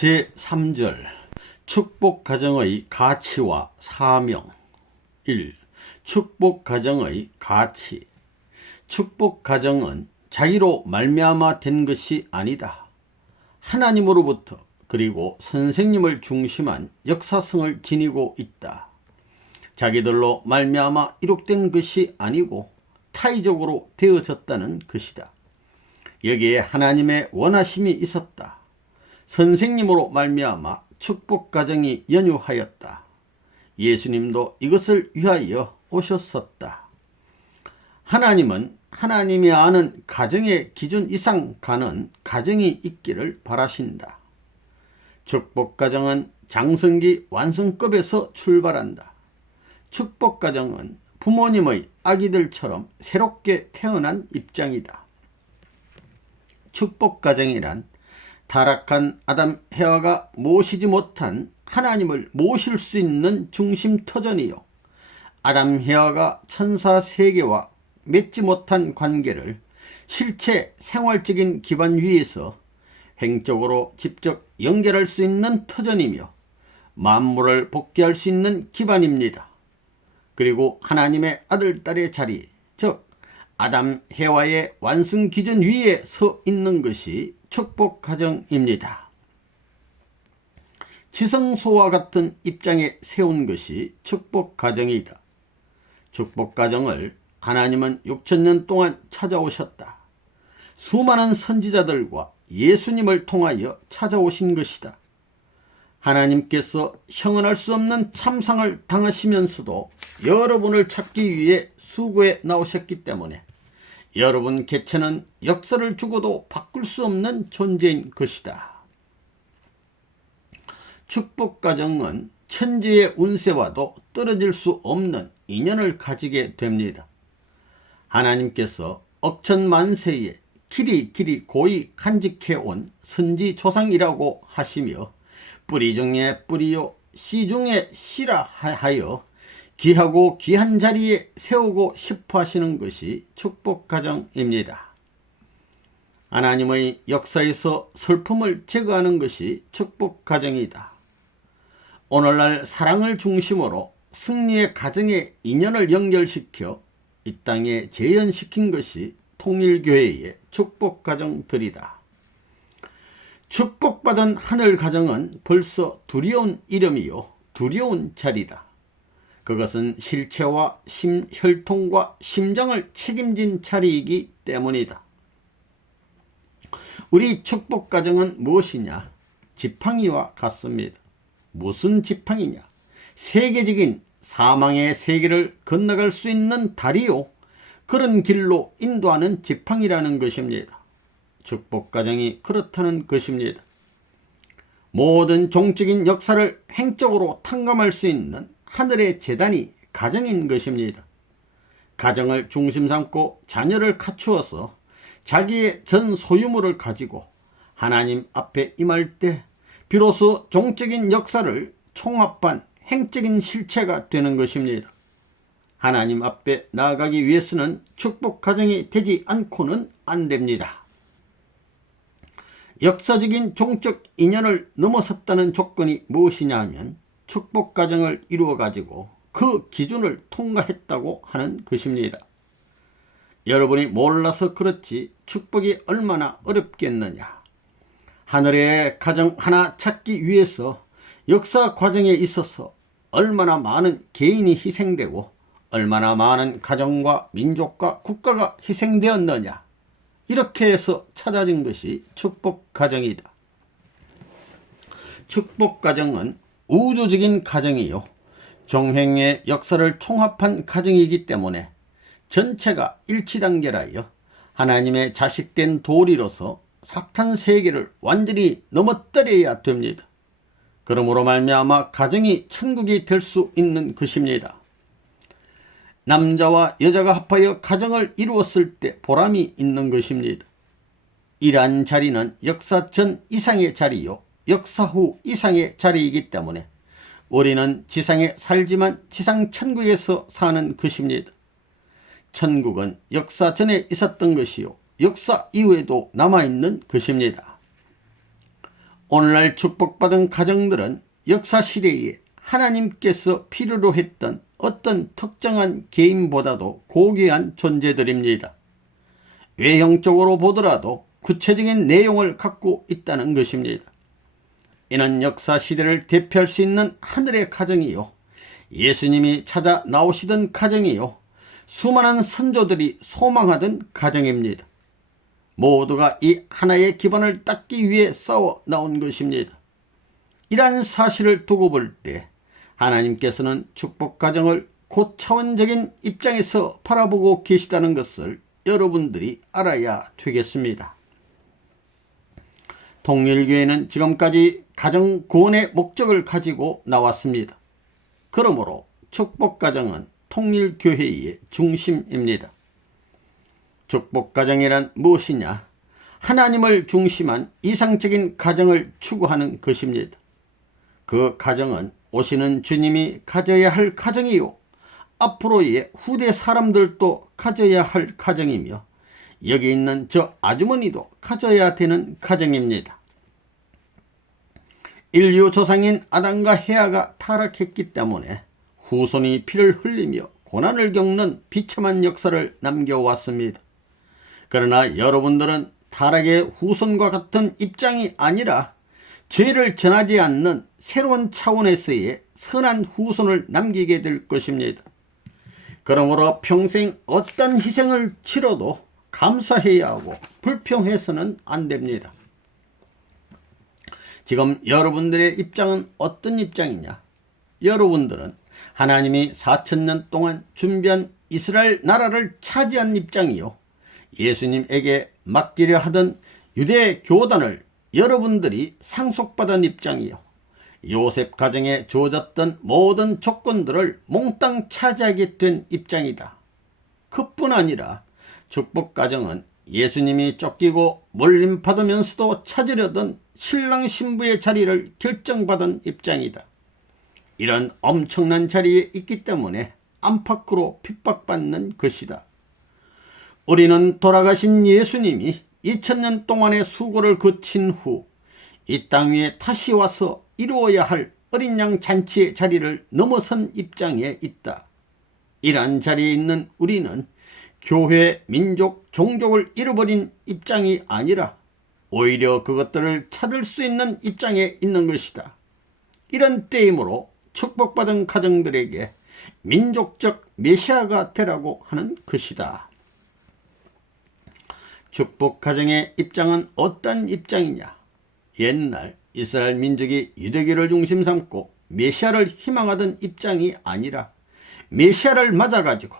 제3절 축복가정의 가치와 사명. 1. 축복가정의 가치. 축복가정은 자기로 말미암아 된 것이 아니다. 하나님으로부터 그리고 선생님을 중심한 역사성을 지니고 있다. 자기들로 말미암아 이룩된 것이 아니고 타의적으로 되어졌다는 것이다. 여기에 하나님의 원하심이 있었다. 선생님으로 말미암아 축복가정이 연유하였다. 예수님도 이것을 위하여 오셨었다. 하나님은 하나님이 아는 가정의 기준 이상 가는 가정이 있기를 바라신다. 축복가정은 장성기 완성급에서 출발한다. 축복가정은 부모님의 아기들처럼 새롭게 태어난 입장이다. 축복가정이란 타락한 아담 해와가 모시지 못한 하나님을 모실 수 있는 중심터전이요, 아담 해와가 천사 세계와 맺지 못한 관계를 실체 생활적인 기반 위에서 행적으로 직접 연결할 수 있는 터전이며 만물을 복귀할 수 있는 기반입니다. 그리고 하나님의 아들, 딸의 자리, 즉 아담 해와의 완성 기준 위에 서 있는 것이 축복가정입니다. 지성소와 같은 입장에 세운 것이 축복가정이다. 축복가정을 하나님은 6,000년 동안 찾아오셨다. 수많은 선지자들과 예수님을 통하여 찾아오신 것이다. 하나님께서 형언할 수 없는 참상을 당하시면서도 여러분을 찾기 위해 수고해 나오셨기 때문에 여러분 개체는 역사를 두고도 바꿀 수 없는 존재인 것이다. 축복가정은 천지의 운세와도 떨어질 수 없는 인연을 가지게 됩니다. 하나님께서 억천만세에 길이 고이 간직해온 선지조상이라고 하시며 뿌리 중에 뿌리요 씨 중에 씨라 하여 귀하고 귀한 자리에 세우고 싶어 하시는 것이 축복가정입니다. 하나님의 역사에서 슬픔을 제거하는 것이 축복가정이다. 오늘날 사랑을 중심으로 승리의 가정의 인연을 연결시켜 이 땅에 재현시킨 것이 통일교회의 축복가정들이다. 축복받은 하늘가정은 벌써 두려운 이름이요 두려운 자리다. 그것은 실체와 혈통과 심장을 책임진 자리이기 때문이다. 우리 축복가정은 무엇이냐? 지팡이와 같습니다. 무슨 지팡이냐? 세계적인 사망의 세계를 건너갈 수 있는 다리요, 그런 길로 인도하는 지팡이라는 것입니다. 축복가정이 그렇다는 것입니다. 모든 종적인 역사를 행적으로 탕감할 수 있는 하늘의 재단이 가정인 것입니다. 가정을 중심 삼고 자녀를 갖추어서 자기의 전 소유물을 가지고 하나님 앞에 임할 때 비로소 종적인 역사를 총합한 행적인 실체가 되는 것입니다. 하나님 앞에 나아가기 위해서는 축복가정이 되지 않고는 안 됩니다. 역사적인 종적 인연을 넘어섰다는 조건이 무엇이냐 하면 축복가정을 이루어 가지고 그 기준을 통과했다고 하는 것입니다. 여러분이 몰라서 그렇지 축복이 얼마나 어렵겠느냐. 하늘의 가정 하나 찾기 위해서 역사 과정에 있어서 얼마나 많은 개인이 희생되고 얼마나 많은 가정과 민족과 국가가 희생되었느냐. 이렇게 해서 찾아진 것이 축복가정이다. 축복가정은 우주적인 가정이요 종행의 역사를 총합한 가정이기 때문에 전체가 일치단결하여 하나님의 자식된 도리로서 사탄 세계를 완전히 넘어뜨려야 됩니다. 그러므로 말미암아 가정이 천국이 될 수 있는 것입니다. 남자와 여자가 합하여 가정을 이루었을 때 보람이 있는 것입니다. 이러한 자리는 역사 전 이상의 자리요 역사 후 이상의 자리이기 때문에 우리는 지상에 살지만 지상 천국에서 사는 것입니다. 천국은 역사 전에 있었던 것이요 역사 이후에도 남아있는 것입니다. 오늘날 축복받은 가정들은 역사시대에 하나님께서 필요로 했던 어떤 특정한 개인보다도 고귀한 존재들입니다. 외형적으로 보더라도 구체적인 내용을 갖고 있다는 것입니다. 이는 역사시대를 대표할 수 있는 하늘의 가정이요, 예수님이 찾아 나오시던 가정이요, 수많은 선조들이 소망하던 가정입니다. 모두가 이 하나의 기반을 닦기 위해 싸워 나온 것입니다. 이러한 사실을 두고 볼 때 하나님께서는 축복가정을 고차원적인 입장에서 바라보고 계시다는 것을 여러분들이 알아야 되겠습니다. 통일교회는 지금까지 가정 구원의 목적을 가지고 나왔습니다. 그러므로 축복가정은 통일교회의 중심입니다. 축복가정이란 무엇이냐? 하나님을 중심한 이상적인 가정을 추구하는 것입니다. 그 가정은 오시는 주님이 가져야 할 가정이요, 앞으로의 후대 사람들도 가져야 할 가정이며, 여기 있는 저 아주머니도 가져야 되는 가정입니다. 인류 조상인 아담과 헤아가 타락했기 때문에 후손이 피를 흘리며 고난을 겪는 비참한 역사를 남겨왔습니다. 그러나 여러분들은 타락의 후손과 같은 입장이 아니라 죄를 전하지 않는 새로운 차원에서의 선한 후손을 남기게 될 것입니다. 그러므로 평생 어떤 희생을 치러도 감사해야 하고 불평해서는 안 됩니다. 지금 여러분들의 입장은 어떤 입장이냐? 여러분들은 하나님이 4000년 동안 준비한 이스라엘 나라를 차지한 입장이요, 예수님에게 맡기려 하던 유대 교단을 여러분들이 상속받은 입장이요, 요셉 가정에 주어졌던 모든 조건들을 몽땅 차지하게 된 입장이다. 그뿐 아니라 축복가정은 예수님이 쫓기고 몰림받으면서도 찾으려던 신랑 신부의 자리를 결정받은 입장이다. 이런 엄청난 자리에 있기 때문에 안팎으로 핍박받는 것이다. 우리는 돌아가신 예수님이 2000년 동안의 수고를 거친 후 이 땅 위에 다시 와서 이루어야 할 어린 양 잔치의 자리를 넘어선 입장에 있다. 이러한 자리에 있는 우리는 교회, 민족, 종족을 잃어버린 입장이 아니라 오히려 그것들을 찾을 수 있는 입장에 있는 것이다. 이런 때이므로 축복받은 가정들에게 민족적 메시아가 되라고 하는 것이다. 축복가정의 입장은 어떤 입장이냐? 옛날 이스라엘 민족이 유대교를 중심 삼고 메시아를 희망하던 입장이 아니라 메시아를 맞아가지고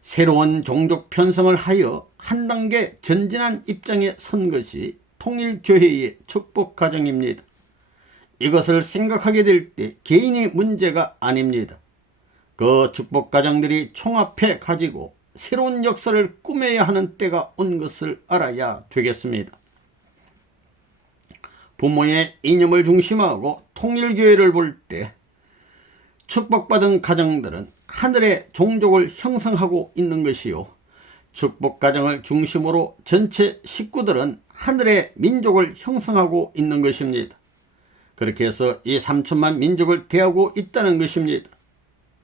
새로운 종족 편성을 하여 한 단계 전진한 입장에 선 것이 통일교회의 축복가정입니다. 이것을 생각하게 될 때 개인이 문제가 아닙니다. 그 축복가정들이 총합해 가지고 새로운 역사를 꾸며야 하는 때가 온 것을 알아야 되겠습니다. 부모의 이념을 중심하고 통일교회를 볼 때 축복받은 가정들은 하늘의 종족을 형성하고 있는 것이요, 축복가정을 중심으로 전체 식구들은 하늘의 민족을 형성하고 있는 것입니다. 그렇게 해서 이 3천만 민족을 대하고 있다는 것입니다.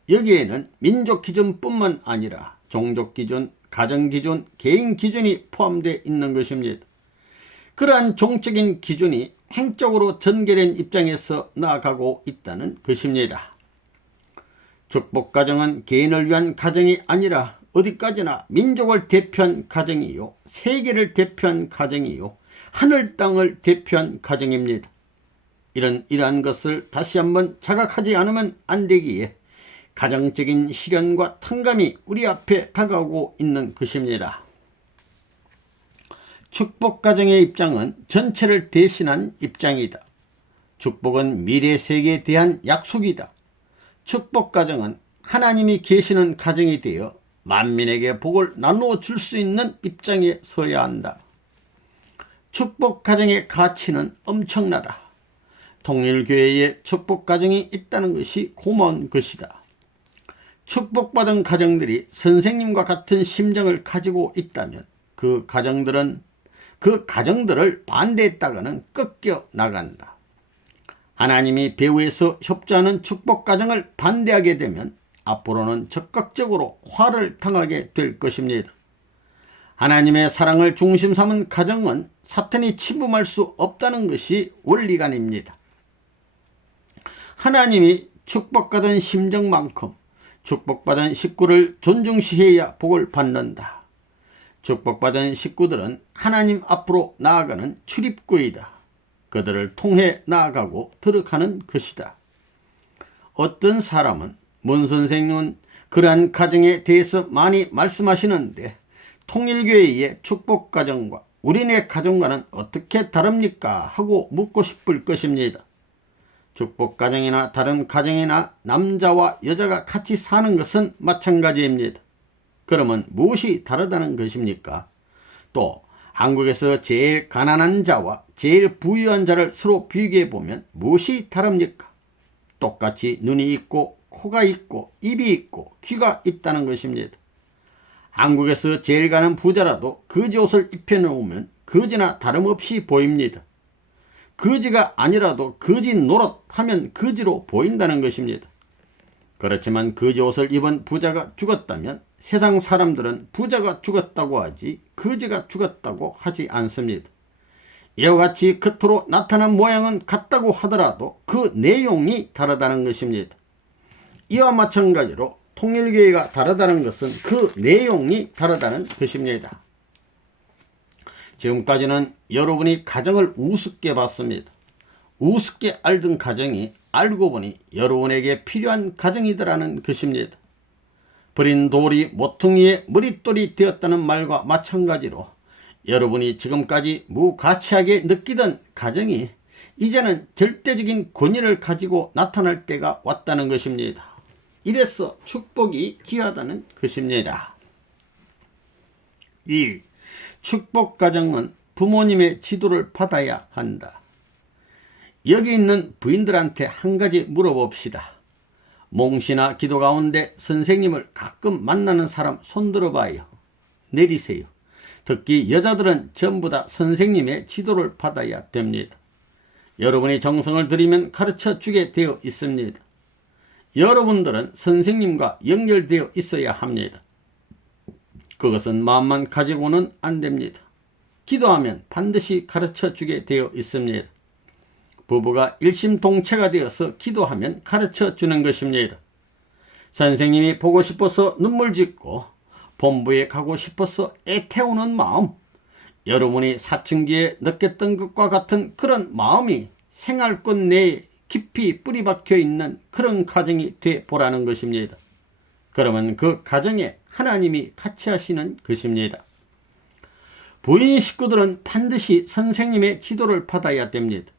여기에는 민족 기준뿐만 아니라 종족 기준, 가정 기준, 개인 기준이 포함되어 있는 것입니다. 그러한 종적인 기준이 행적으로 전개된 입장에서 나아가고 있다는 것입니다. 축복가정은 개인을 위한 가정이 아니라 어디까지나 민족을 대표한 가정이요, 세계를 대표한 가정이요, 하늘 땅을 대표한 가정입니다. 이러한 것을 다시 한번 자각하지 않으면 안 되기에 가정적인 시련과 탕감이 우리 앞에 다가오고 있는 것입니다. 축복가정의 입장은 전체를 대신한 입장이다. 축복은 미래 세계에 대한 약속이다. 축복가정은 하나님이 계시는 가정이 되어 만민에게 복을 나누어 줄 수 있는 입장에 서야 한다. 축복가정의 가치는 엄청나다. 통일교회에 축복가정이 있다는 것이 고마운 것이다. 축복받은 가정들이 선생님과 같은 심정을 가지고 있다면 그 가정들을 반대했다가는 꺾여 나간다. 하나님이 배후에서 협조하는 축복가정을 반대하게 되면 앞으로는 적극적으로 화를 당하게 될 것입니다. 하나님의 사랑을 중심 삼은 가정은 사탄이 침범할 수 없다는 것이 원리관입니다. 하나님이 축복받은 심정만큼 축복받은 식구를 존중시해야 복을 받는다. 축복받은 식구들은 하나님 앞으로 나아가는 출입구이다. 그들을 통해 나아가고 들어가는 것이다. 어떤 사람은 문 선생님은 그러한 가정에 대해서 많이 말씀하시는데 통일교회의 축복가정과 우리네 가정과는 어떻게 다릅니까? 하고 묻고 싶을 것입니다. 축복가정이나 다른 가정이나 남자와 여자가 같이 사는 것은 마찬가지입니다. 그러면 무엇이 다르다는 것입니까? 또 한국에서 제일 가난한 자와 제일 부유한 자를 서로 비교해 보면 무엇이 다릅니까? 똑같이 눈이 있고 코가 있고 입이 있고 귀가 있다는 것입니다. 한국에서 제일 가난 부자라도 거지 옷을 입혀놓으면 거지나 다름없이 보입니다. 거지가 아니라도 거지 노릇하면 거지로 보인다는 것입니다. 그렇지만 거지 옷을 입은 부자가 죽었다면 세상 사람들은 부자가 죽었다고 하지 거지가 죽었다고 하지 않습니다. 이와 같이 겉으로 나타난 모양은 같다고 하더라도 그 내용이 다르다는 것입니다. 이와 마찬가지로 통일교회가 다르다는 것은 그 내용이 다르다는 것입니다. 지금까지는 여러분이 가정을 우습게 봤습니다. 우습게 알던 가정이 알고 보니 여러분에게 필요한 가정이더라는 것입니다. 버린 돌이 모퉁이의 머릿돌이 되었다는 말과 마찬가지로 여러분이 지금까지 무가치하게 느끼던 가정이 이제는 절대적인 권위를 가지고 나타날 때가 왔다는 것입니다. 이래서 축복이 귀하다는 것입니다. 2. 축복가정은 부모님의 지도를 받아야 한다. 여기 있는 부인들한테 한 가지 물어봅시다. 몽시나 기도 가운데 선생님을 가끔 만나는 사람 손들어 봐요. 내리세요. 특히 여자들은 전부 다 선생님의 지도를 받아야 됩니다. 여러분이 정성을 들이면 가르쳐 주게 되어 있습니다. 여러분들은 선생님과 연결되어 있어야 합니다. 그것은 마음만 가지고는 안 됩니다. 기도하면 반드시 가르쳐 주게 되어 있습니다. 부부가 일심동체가 되어서 기도하면 가르쳐 주는 것입니다. 선생님이 보고 싶어서 눈물 짓고 본부에 가고 싶어서 애태우는 마음, 여러분이 사춘기에 느꼈던 것과 같은 그런 마음이 생활권 내에 깊이 뿌리 박혀 있는 그런 가정이 돼 보라는 것입니다. 그러면 그 가정에 하나님이 같이 하시는 것입니다. 부인 식구들은 반드시 선생님의 지도를 받아야 됩니다.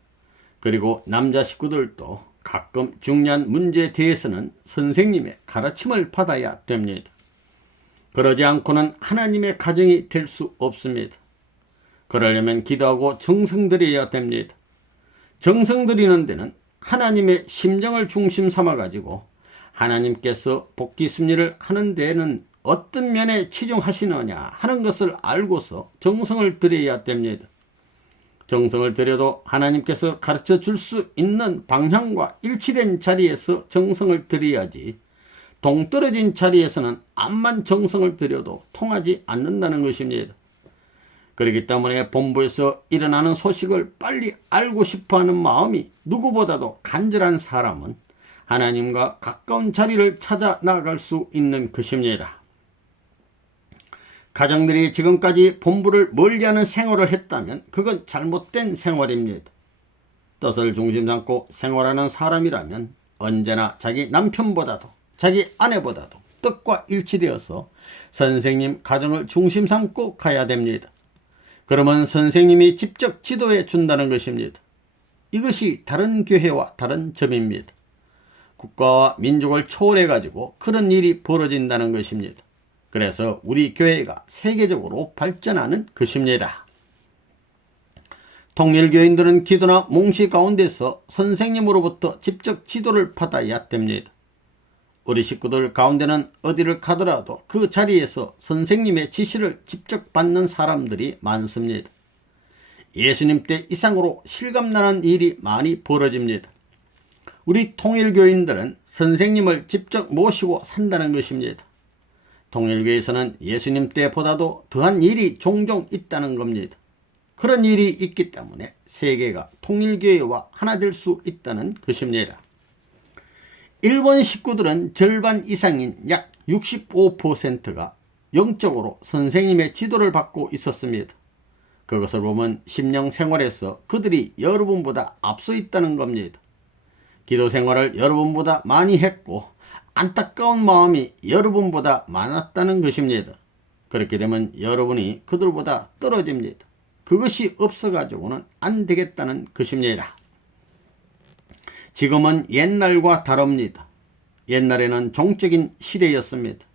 그리고 남자 식구들도 가끔 중요한 문제에 대해서는 선생님의 가르침을 받아야 됩니다. 그러지 않고는 하나님의 가정이 될 수 없습니다. 그러려면 기도하고 정성 들여야 됩니다. 정성 들이는 데는 하나님의 심정을 중심 삼아 가지고 하나님께서 복귀 습리를 하는 데에는 어떤 면에 치중하시느냐 하는 것을 알고서 정성을 들여야 됩니다. 정성을 들여도 하나님께서 가르쳐 줄 수 있는 방향과 일치된 자리에서 정성을 들여야지 동떨어진 자리에서는 암만 정성을 들여도 통하지 않는다는 것입니다. 그렇기 때문에 본부에서 일어나는 소식을 빨리 알고 싶어하는 마음이 누구보다도 간절한 사람은 하나님과 가까운 자리를 찾아 나갈 수 있는 것입니다. 가정들이 지금까지 본부를 멀리하는 생활을 했다면 그건 잘못된 생활입니다. 뜻을 중심 삼고 생활하는 사람이라면 언제나 자기 남편보다도 자기 아내보다도 뜻과 일치되어서 선생님 가정을 중심 삼고 가야 됩니다. 그러면 선생님이 직접 지도해 준다는 것입니다. 이것이 다른 교회와 다른 점입니다. 국가와 민족을 초월해 가지고 그런 일이 벌어진다는 것입니다. 그래서 우리 교회가 세계적으로 발전하는 것입니다. 통일교인들은 기도나 몽시 가운데서 선생님으로부터 직접 지도를 받아야 됩니다. 우리 식구들 가운데는 어디를 가더라도 그 자리에서 선생님의 지시를 직접 받는 사람들이 많습니다. 예수님 때 이상으로 실감나는 일이 많이 벌어집니다. 우리 통일교인들은 선생님을 직접 모시고 산다는 것입니다. 통일교에서는 예수님 때보다도 더한 일이 종종 있다는 겁니다. 그런 일이 있기 때문에 세계가 통일교회와 하나 될 수 있다는 것입니다. 일본 식구들은 절반 이상인 약 65%가 영적으로 선생님의 지도를 받고 있었습니다. 그것을 보면 심령 생활에서 그들이 여러분보다 앞서 있다는 겁니다. 기도 생활을 여러분보다 많이 했고 안타까운 마음이 여러분보다 많았다는 것입니다. 그렇게 되면 여러분이 그들보다 떨어집니다. 그것이 없어가지고는 안 되겠다는 것입니다. 지금은 옛날과 다릅니다. 옛날에는 종적인 시대였습니다.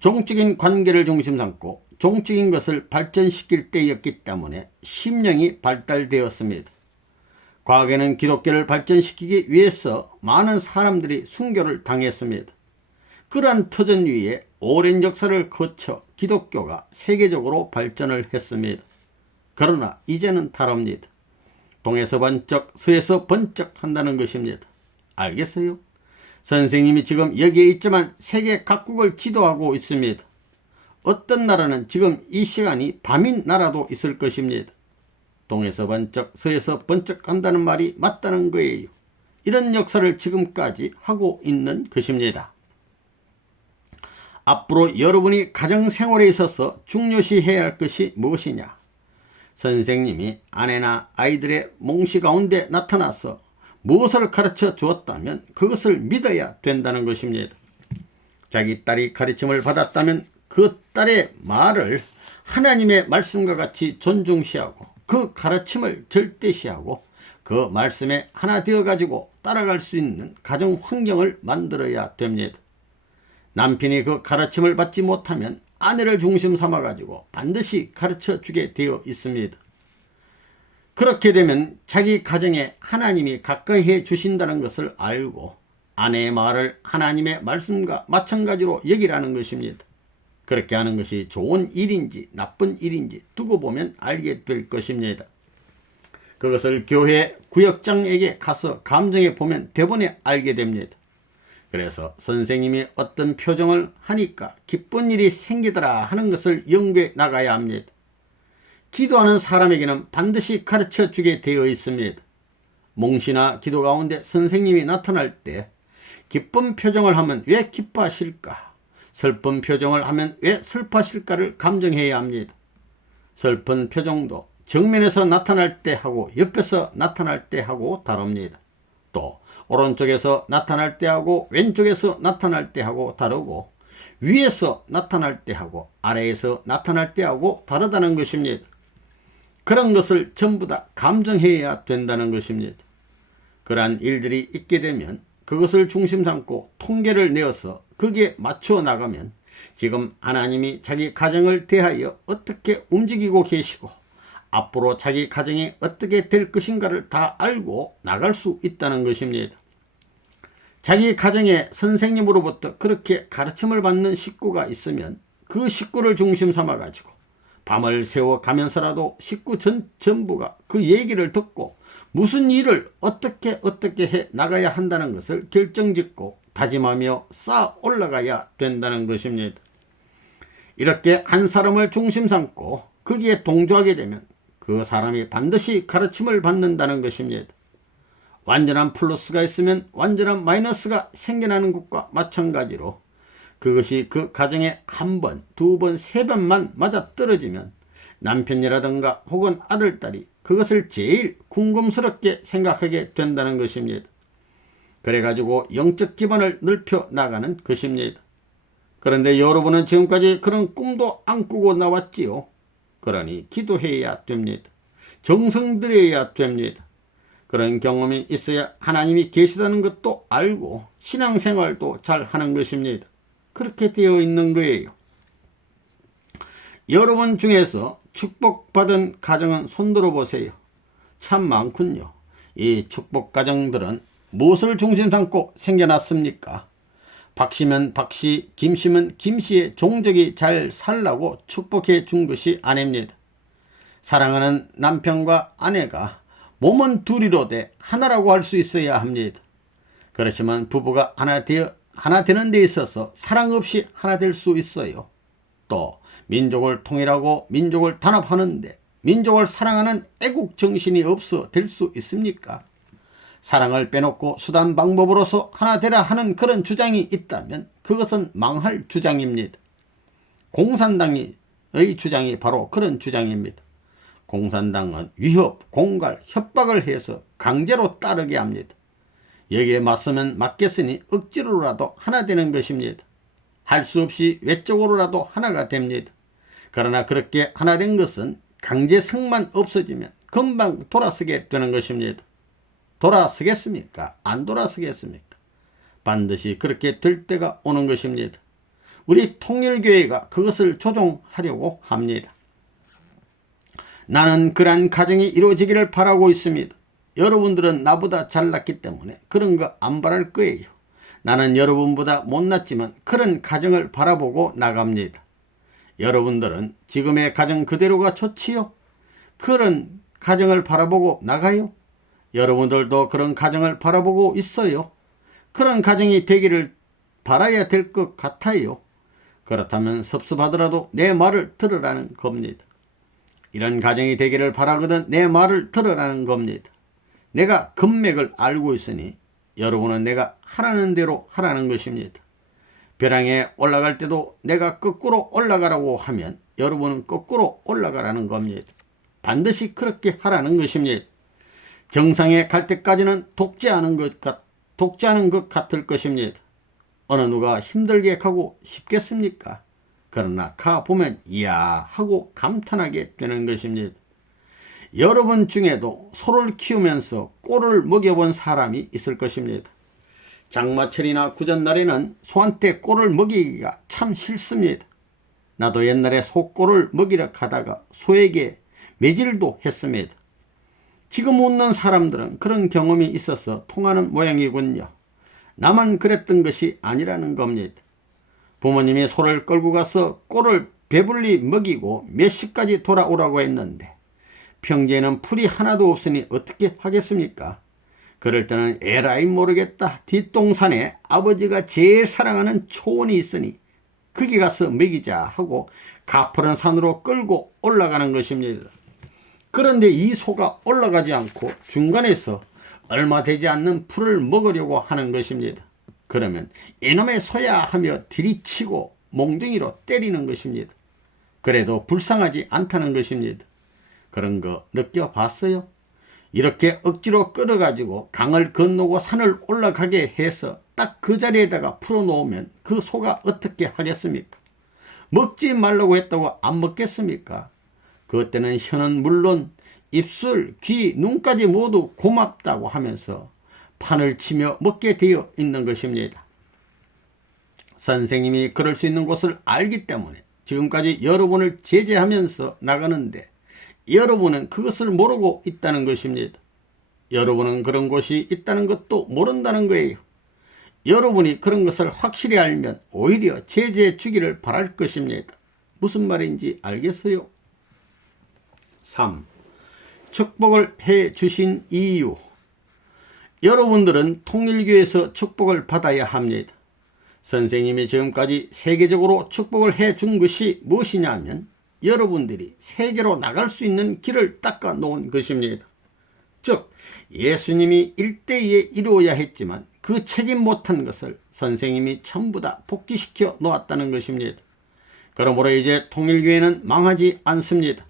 종적인 관계를 중심 삼고 종적인 것을 발전시킬 때였기 때문에 심령이 발달되었습니다. 과거에는 기독교를 발전시키기 위해서 많은 사람들이 순교를 당했습니다. 그러한 터전 위에 오랜 역사를 거쳐 기독교가 세계적으로 발전을 했습니다. 그러나 이제는 다릅니다. 동에서 번쩍 서에서 번쩍 한다는 것입니다. 알겠어요? 선생님이 지금 여기에 있지만 세계 각국을 지도하고 있습니다. 어떤 나라는 지금 이 시간이 밤인 나라도 있을 것입니다. 동에서 번쩍 서에서 번쩍 한다는 말이 맞다는 거예요. 이런 역사를 지금까지 하고 있는 것입니다. 앞으로 여러분이 가정생활에 있어서 중요시 해야 할 것이 무엇이냐? 선생님이 아내나 아이들의 몽시 가운데 나타나서 무엇을 가르쳐 주었다면 그것을 믿어야 된다는 것입니다. 자기 딸이 가르침을 받았다면 그 딸의 말을 하나님의 말씀과 같이 존중시하고 그 가르침을 절대시하고 그 말씀에 하나 되어 가지고 따라갈 수 있는 가정 환경을 만들어야 됩니다. 남편이 그 가르침을 받지 못하면 아내를 중심 삼아 가지고 반드시 가르쳐 주게 되어 있습니다. 그렇게 되면 자기 가정에 하나님이 가까이 해 주신다는 것을 알고 아내의 말을 하나님의 말씀과 마찬가지로 여기라는 것입니다. 그렇게 하는 것이 좋은 일인지 나쁜 일인지 두고 보면 알게 될 것입니다. 그것을 교회 구역장에게 가서 감정해 보면 대번에 알게 됩니다. 그래서 선생님이 어떤 표정을 하니까 기쁜 일이 생기더라 하는 것을 연구해 나가야 합니다. 기도하는 사람에게는 반드시 가르쳐 주게 되어 있습니다. 몽시나 기도 가운데 선생님이 나타날 때 기쁜 표정을 하면 왜 기뻐하실까? 슬픈 표정을 하면 왜 슬퍼하실까를 감정해야 합니다. 슬픈 표정도 정면에서 나타날 때 하고 옆에서 나타날 때 하고 다릅니다. 또 오른쪽에서 나타날 때 하고 왼쪽에서 나타날 때 하고 다르고 위에서 나타날 때 하고 아래에서 나타날 때 하고 다르다는 것입니다. 그런 것을 전부 다 감정해야 된다는 것입니다. 그러한 일들이 있게 되면 그것을 중심 삼고 통계를 내어서 거기에 맞춰 나가면 지금 하나님이 자기 가정을 대하여 어떻게 움직이고 계시고 앞으로 자기 가정이 어떻게 될 것인가를 다 알고 나갈 수 있다는 것입니다. 자기 가정에 선생님으로부터 그렇게 가르침을 받는 식구가 있으면 그 식구를 중심 삼아 가지고 밤을 새워 가면서라도 식구 전부가 그 얘기를 듣고 무슨 일을 어떻게 해 나가야 한다는 것을 결정짓고 다짐하며 쌓아 올라가야 된다는 것입니다. 이렇게 한 사람을 중심 삼고 거기에 동조하게 되면 그 사람이 반드시 가르침을 받는다는 것입니다. 완전한 플러스가 있으면 완전한 마이너스가 생겨나는 것과 마찬가지로 그것이 그 가정에 한 번, 두 번, 세 번만 맞아떨어지면 남편이라든가 혹은 아들딸이 그것을 제일 궁금스럽게 생각하게 된다는 것입니다. 그래가지고 영적 기반을 넓혀 나가는 것입니다. 그런데 여러분은 지금까지 그런 꿈도 안 꾸고 나왔지요. 그러니 기도해야 됩니다. 정성 들여야 됩니다. 그런 경험이 있어야 하나님이 계시다는 것도 알고 신앙생활도 잘 하는 것입니다. 그렇게 되어 있는 거예요. 여러분 중에서 축복받은 가정은 손들어 보세요. 참 많군요. 이 축복 가정들은 무엇을 중심 삼고 생겨났습니까? 박씨면 박씨, 김씨면 김씨의 종족이 잘 살라고 축복해 준 것이 아닙니다. 사랑하는 남편과 아내가 몸은 둘이로 돼 하나라고 할 수 있어야 합니다. 그렇지만 부부가 하나 되는 데 있어서 사랑 없이 하나 될 수 있어요. 또 민족을 통일하고 민족을 단합하는데 민족을 사랑하는 애국 정신이 없어 될 수 있습니까? 사랑을 빼놓고 수단 방법으로서 하나 되라 하는 그런 주장이 있다면 그것은 망할 주장입니다. 공산당의 주장이 바로 그런 주장입니다. 공산당은 위협, 공갈, 협박을 해서 강제로 따르게 합니다. 여기에 맞서면 맞겠으니 억지로라도 하나 되는 것입니다. 할 수 없이 외적으로라도 하나가 됩니다. 그러나 그렇게 하나 된 것은 강제성만 없어지면 금방 돌아서게 되는 것입니다. 돌아서겠습니까? 안 돌아서겠습니까? 반드시 그렇게 될 때가 오는 것입니다. 우리 통일교회가 그것을 조종하려고 합니다. 나는 그러한 가정이 이루어지기를 바라고 있습니다. 여러분들은 나보다 잘났기 때문에 그런 거 안 바랄 거예요. 나는 여러분보다 못났지만 그런 가정을 바라보고 나갑니다. 여러분들은 지금의 가정 그대로가 좋지요? 그런 가정을 바라보고 나가요? 여러분들도 그런 가정을 바라보고 있어요? 그런 가정이 되기를 바라야 될 것 같아요. 그렇다면 섭섭하더라도 내 말을 들으라는 겁니다. 이런 가정이 되기를 바라거든 내 말을 들으라는 겁니다. 내가 금맥을 알고 있으니 여러분은 내가 하라는 대로 하라는 것입니다. 벼랑에 올라갈 때도 내가 거꾸로 올라가라고 하면 여러분은 거꾸로 올라가라는 겁니다. 반드시 그렇게 하라는 것입니다. 정상에 갈 때까지는 독재하는 것 같을 것입니다. 어느 누가 힘들게 가고 싶겠습니까? 그러나 가보면 이야 하고 감탄하게 되는 것입니다. 여러분 중에도 소를 키우면서 꼴을 먹여본 사람이 있을 것입니다. 장마철이나 구전날에는 소한테 꼴을 먹이기가 참 싫습니다. 나도 옛날에 소꼴을 먹이려 가다가 소에게 매질도 했습니다. 지금 웃는 사람들은 그런 경험이 있어서 통하는 모양이군요. 나만 그랬던 것이 아니라는 겁니다. 부모님이 소를 끌고 가서 꼴을 배불리 먹이고 몇 시까지 돌아오라고 했는데 평지에는 풀이 하나도 없으니 어떻게 하겠습니까? 그럴 때는 에라이 모르겠다. 뒷동산에 아버지가 제일 사랑하는 초원이 있으니 거기 가서 먹이자 하고 가파른 산으로 끌고 올라가는 것입니다. 그런데 이 소가 올라가지 않고 중간에서 얼마 되지 않는 풀을 먹으려고 하는 것입니다. 그러면 이놈의 소야 하며 들이치고 몽둥이로 때리는 것입니다. 그래도 불쌍하지 않다는 것입니다. 그런 거 느껴봤어요? 이렇게 억지로 끌어가지고 강을 건너고 산을 올라가게 해서 딱 그 자리에다가 풀어놓으면 그 소가 어떻게 하겠습니까? 먹지 말라고 했다고 안 먹겠습니까? 그때는 혀는 물론 입술, 귀, 눈까지 모두 고맙다고 하면서 판을 치며 먹게 되어 있는 것입니다. 선생님이 그럴 수 있는 곳을 알기 때문에 지금까지 여러분을 제재하면서 나가는데 여러분은 그것을 모르고 있다는 것입니다. 여러분은 그런 곳이 있다는 것도 모른다는 거예요. 여러분이 그런 것을 확실히 알면 오히려 제재해 주기를 바랄 것입니다. 무슨 말인지 알겠어요? 3. 축복을 해 주신 이유. 여러분들은 통일교에서 축복을 받아야 합니다. 선생님이 지금까지 세계적으로 축복을 해 준 것이 무엇이냐면 여러분들이 세계로 나갈 수 있는 길을 닦아 놓은 것입니다. 즉 예수님이 1대2에 이루어야 했지만 그 책임 못한 것을 선생님이 전부 다 복귀시켜 놓았다는 것입니다. 그러므로 이제 통일교회는 망하지 않습니다.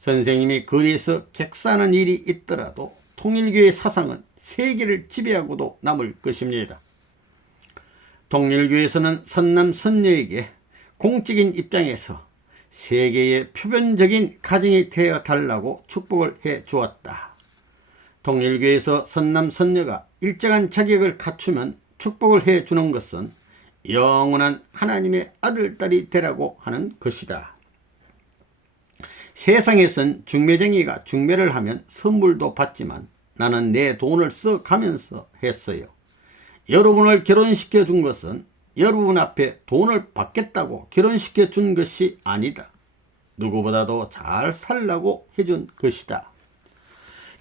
선생님이 거리에서 객사하는 일이 있더라도 통일교회 사상은 세계를 지배하고도 남을 것입니다. 통일교회에서는 선남 선녀에게 공적인 입장에서 세계의 표변적인 가정이 되어 달라고 축복을 해 주었다. 통일교회에서 선남 선녀가 일정한 자격을 갖추면 축복을 해 주는 것은 영원한 하나님의 아들, 딸이 되라고 하는 것이다. 세상에선 중매쟁이가 중매를 하면 선물도 받지만 나는 내 돈을 써가면서 했어요. 여러분을 결혼시켜 준 것은 여러분 앞에 돈을 받겠다고 결혼시켜 준 것이 아니다. 누구보다도 잘 살라고 해준 것이다.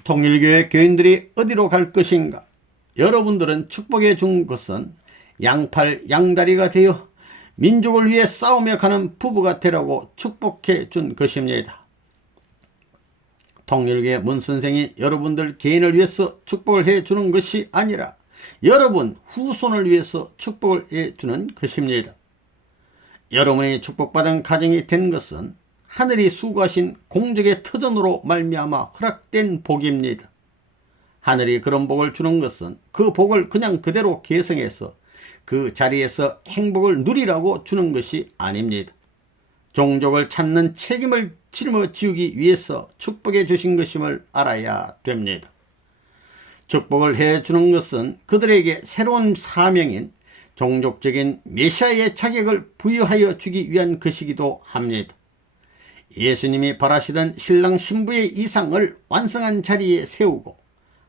통일교회 교인들이 어디로 갈 것인가? 여러분들은 축복해 준 것은 양팔 양다리가 되어 민족을 위해 싸우며 가는 부부가 되라고 축복해 준 것입니다. 통일교회 문선생이 여러분들 개인을 위해서 축복을 해 주는 것이 아니라 여러분 후손을 위해서 축복을 해 주는 것입니다. 여러분이 축복받은 가정이 된 것은 하늘이 수고하신 공적의 터전으로 말미암아 허락된 복입니다. 하늘이 그런 복을 주는 것은 그 복을 그냥 그대로 계승해서 그 자리에서 행복을 누리라고 주는 것이 아닙니다. 종족을 찾는 책임을 짊어지기 위해서 축복해 주신 것임을 알아야 됩니다. 축복을 해 주는 것은 그들에게 새로운 사명인 종족적인 메시아의 자격을 부여하여 주기 위한 것이기도 합니다. 예수님이 바라시던 신랑 신부의 이상을 완성한 자리에 세우고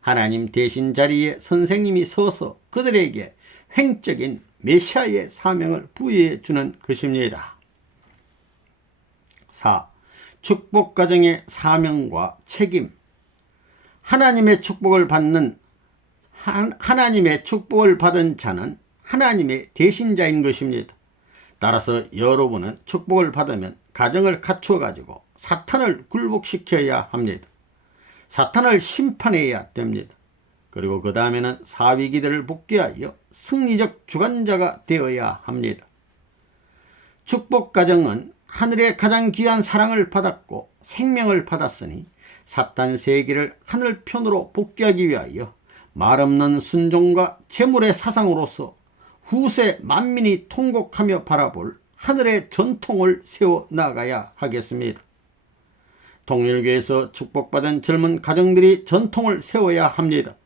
하나님 대신 자리에 선생님이 서서 그들에게 횡적인 메시아의 사명을 부여해 주는 것입니다. 4. 축복가정의 사명과 책임. 하나님의 축복을 받은 자는 하나님의 대신자인 것입니다. 따라서 여러분은 축복을 받으면 가정을 갖추어 가지고 사탄을 굴복시켜야 합니다. 사탄을 심판해야 됩니다. 그리고 그 다음에는 사위기들을 복귀하여 승리적 주관자가 되어야 합니다. 축복가정은 하늘의 가장 귀한 사랑을 받았고 생명을 받았으니 사탄 세계를 하늘편으로 복귀하기 위하여 말없는 순종과 재물의 사상으로서 후세 만민이 통곡하며 바라볼 하늘의 전통을 세워나가야 하겠습니다. 통일교에서 축복받은 젊은 가정들이 전통을 세워야 합니다.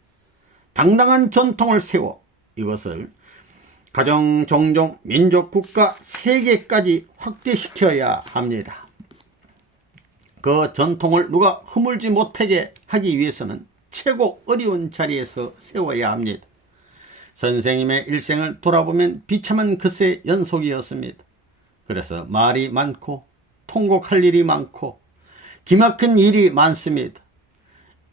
당당한 전통을 세워 이것을 가정, 종족, 민족, 국가, 세계까지 확대시켜야 합니다. 그 전통을 누가 허물지 못하게 하기 위해서는 최고 어려운 자리에서 세워야 합니다. 선생님의 일생을 돌아보면 비참한 것의 연속이었습니다. 그래서 말이 많고 통곡할 일이 많고 기막힌 일이 많습니다.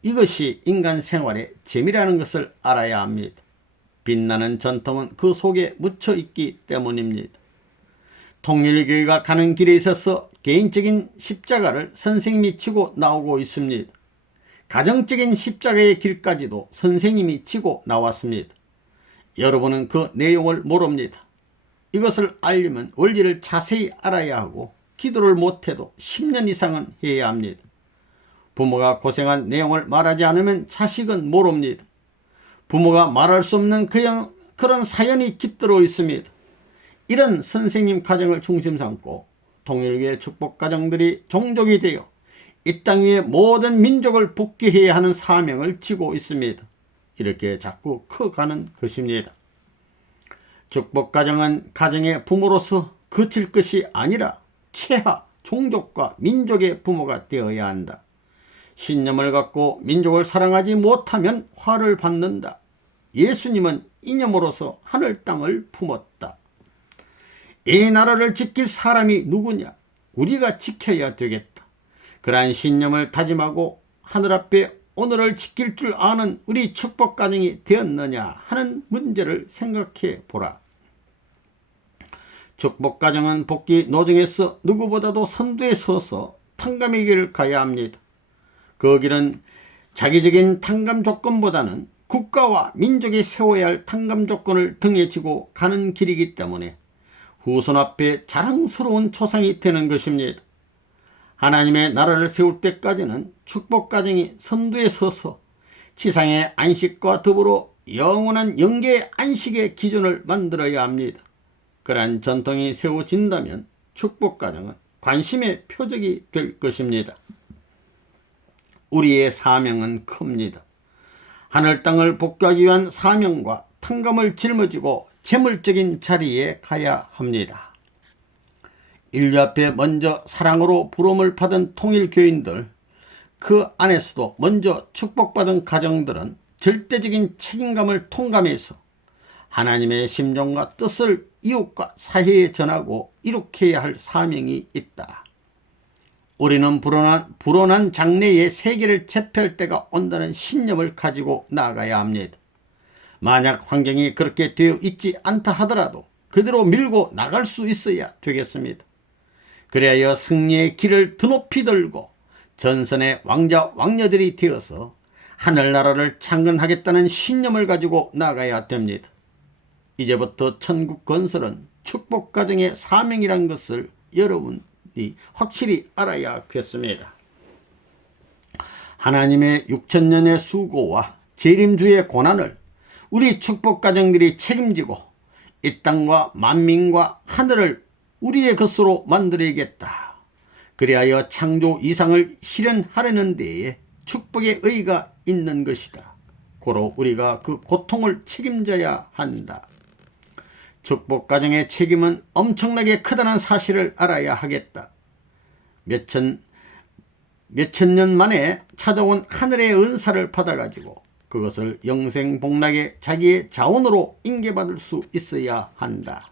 이것이 인간 생활의 재미라는 것을 알아야 합니다. 빛나는 전통은 그 속에 묻혀 있기 때문입니다. 통일교회가 가는 길에 있어서 개인적인 십자가를 선생님이 지고 나오고 있습니다. 가정적인 십자가의 길까지도 선생님이 지고 나왔습니다. 여러분은 그 내용을 모릅니다. 이것을 알려면 원리를 자세히 알아야 하고 기도를 못해도 10년 이상은 해야 합니다. 부모가 고생한 내용을 말하지 않으면 자식은 모릅니다. 부모가 말할 수 없는 그런 사연이 깃들어 있습니다. 이런 선생님 가정을 중심 삼고 통일교회 축복 가정들이 종족이 되어 이 땅 위의 모든 민족을 복귀해야 하는 사명을 지고 있습니다. 이렇게 자꾸 커가는 것입니다. 축복 가정은 가정의 부모로서 그칠 것이 아니라 최하 종족과 민족의 부모가 되어야 한다. 신념을 갖고 민족을 사랑하지 못하면 화를 받는다. 예수님은 이념으로서 하늘 땅을 품었다. 이 나라를 지킬 사람이 누구냐? 우리가 지켜야 되겠다. 그러한 신념을 다짐하고 하늘 앞에 오늘을 지킬 줄 아는 우리 축복 가정이 되었느냐 하는 문제를 생각해 보라. 축복 가정은 복귀 노정에서 누구보다도 선두에 서서 탕감의 길을 가야 합니다. 그 길은 자기적인 탕감 조건보다는 국가와 민족이 세워야 할 탕감 조건을 등에 지고 가는 길이기 때문에 후손 앞에 자랑스러운 초상이 되는 것입니다. 하나님의 나라를 세울 때까지는 축복 가정이 선두에 서서 지상의 안식과 더불어 영원한 영계의 안식의 기준을 만들어야 합니다. 그러한 전통이 세워진다면 축복 가정은 관심의 표적이 될 것입니다. 우리의 사명은 큽니다. 하늘 땅을 복귀하기 위한 사명과 탕감을 짊어지고 재물적인 자리에 가야 합니다. 인류 앞에 먼저 사랑으로 부름을 받은 통일교인들, 그 안에서도 먼저 축복받은 가정들은 절대적인 책임감을 통감해서 하나님의 심정과 뜻을 이웃과 사회에 전하고 이룩해야 할 사명이 있다. 우리는 불어난 장래의 세계를 제패할 때가 온다는 신념을 가지고 나아가야 합니다. 만약 환경이 그렇게 되어 있지 않다 하더라도 그대로 밀고 나갈 수 있어야 되겠습니다. 그래야 승리의 길을 드높이 들고 전선의 왕자 왕녀들이 되어서 하늘나라를 창건하겠다는 신념을 가지고 나가야 됩니다. 이제부터 천국 건설은 축복가정의 사명이란 것을 여러분이 확실히 알아야겠습니다. 하나님의 6천년의 수고와 재림주의 고난을 우리 축복가정들이 책임지고 이 땅과 만민과 하늘을 우리의 것으로 만들어야겠다. 그리하여 창조 이상을 실현하려는 데에 축복의 의가 있는 것이다. 고로 우리가 그 고통을 책임져야 한다. 축복가정의 책임은 엄청나게 크다는 사실을 알아야 하겠다. 몇천 년 만에 찾아온 하늘의 은사를 받아가지고 그것을 영생복락의 자기의 자원으로 인계받을 수 있어야 한다.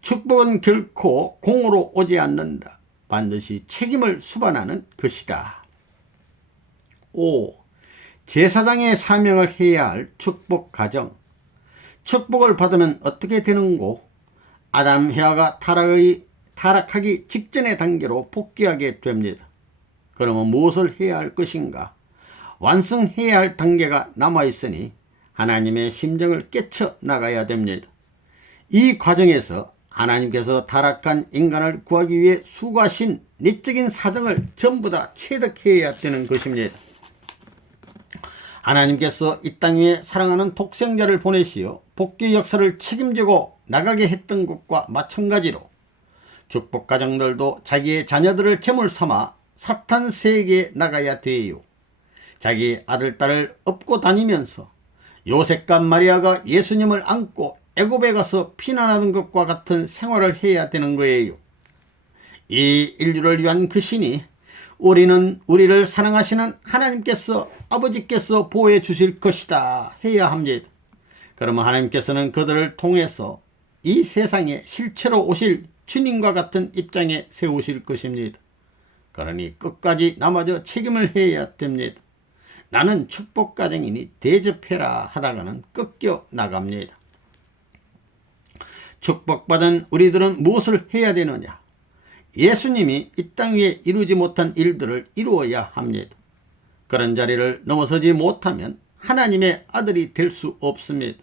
축복은 결코 공으로 오지 않는다. 반드시 책임을 수반하는 것이다. 5. 제사장의 사명을 해야 할 축복가정. 축복을 받으면 어떻게 되는고? 아담 해와가 타락하기 직전의 단계로 복귀하게 됩니다. 그러면 무엇을 해야 할 것인가? 완성해야 할 단계가 남아있으니 하나님의 심정을 깨쳐 나가야 됩니다. 이 과정에서 하나님께서 타락한 인간을 구하기 위해 수고하신 내적인 사정을 전부 다 체득해야 되는 것입니다. 하나님께서 이 땅 위에 사랑하는 독생자를 보내시어 복귀 역사를 책임지고 나가게 했던 것과 마찬가지로 축복가정들도 자기의 자녀들을 제물 삼아 사탄 세계에 나가야 돼요. 자기 아들, 딸을 업고 다니면서 요셉과 마리아가 예수님을 안고 애굽에 가서 피난하는 것과 같은 생활을 해야 되는 거예요. 이 인류를 위한 그 신이 우리는 우리를 사랑하시는 하나님께서 아버지께서 보호해 주실 것이다 해야 합니다. 그러면 하나님께서는 그들을 통해서 이 세상에 실체로 오실 주님과 같은 입장에 세우실 것입니다. 그러니 끝까지 나마저 책임을 해야 됩니다. 나는 축복가정이니 대접해라 하다가는 꺾여 나갑니다. 축복받은 우리들은 무엇을 해야 되느냐? 예수님이 이 땅 위에 이루지 못한 일들을 이루어야 합니다. 그런 자리를 넘어서지 못하면 하나님의 아들이 될 수 없습니다.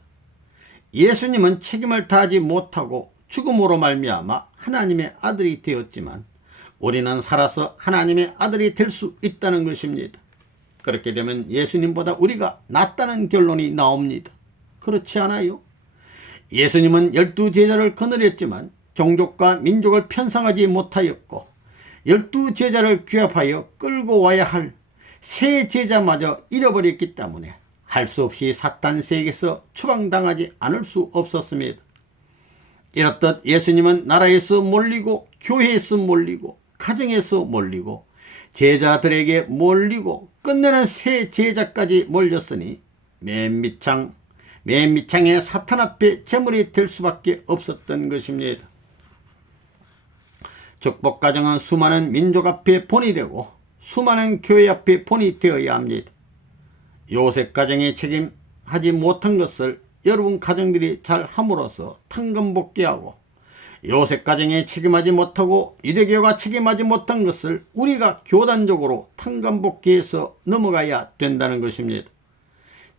예수님은 책임을 다하지 못하고 죽음으로 말미암아 하나님의 아들이 되었지만 우리는 살아서 하나님의 아들이 될 수 있다는 것입니다. 그렇게 되면 예수님보다 우리가 낫다는 결론이 나옵니다. 그렇지 않아요? 예수님은 12제자를 거느렸지만 종족과 민족을 편성하지 못하였고 12제자를 귀합하여 끌고 와야 할 세 제자마저 잃어버렸기 때문에 할 수 없이 사탄 세계에서 추방당하지 않을 수 없었습니다. 이렇듯 예수님은 나라에서 몰리고 교회에서 몰리고 가정에서 몰리고 제자들에게 몰리고 끝내는 세 제자까지 몰렸으니 맨 밑창에 사탄 앞에 제물이 될 수밖에 없었던 것입니다. 축복가정은 수많은 민족 앞에 본이 되고 수많은 교회 앞에 본이 되어야 합니다. 요셉 가정에 책임하지 못한 것을 여러분 가정들이 잘 함으로써 탕감복귀하고 요셉 가정에 책임하지 못하고 유대교가 책임하지 못한 것을 우리가 교단적으로 탕감복귀해서 넘어가야 된다는 것입니다.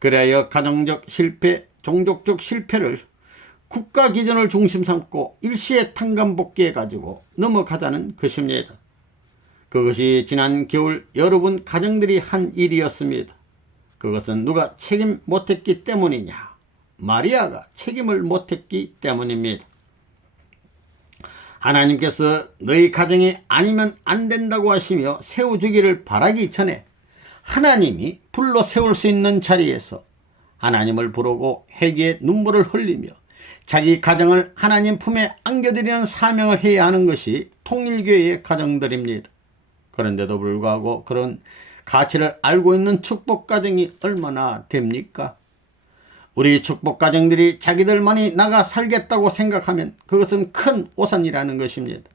그래야 가정적 실패, 종족적 실패를 국가 기전을 중심 삼고 일시에 탕감복귀해 가지고 넘어가자는 것입니다. 그것이 지난 겨울 여러분 가정들이 한 일이었습니다. 그것은 누가 책임 못했기 때문이냐? 마리아가 책임을 못했기 때문입니다. 하나님께서 너희 가정이 아니면 안 된다고 하시며 세워주기를 바라기 전에 하나님이 불러 세울 수 있는 자리에서 하나님을 부르고 회개의 눈물을 흘리며 자기 가정을 하나님 품에 안겨드리는 사명을 해야 하는 것이 통일교회의 가정들입니다. 그런데도 불구하고 그런 가치를 알고 있는 축복가정이 얼마나 됩니까? 우리 축복가정들이 자기들만이 나가 살겠다고 생각하면 그것은 큰 오산이라는 것입니다.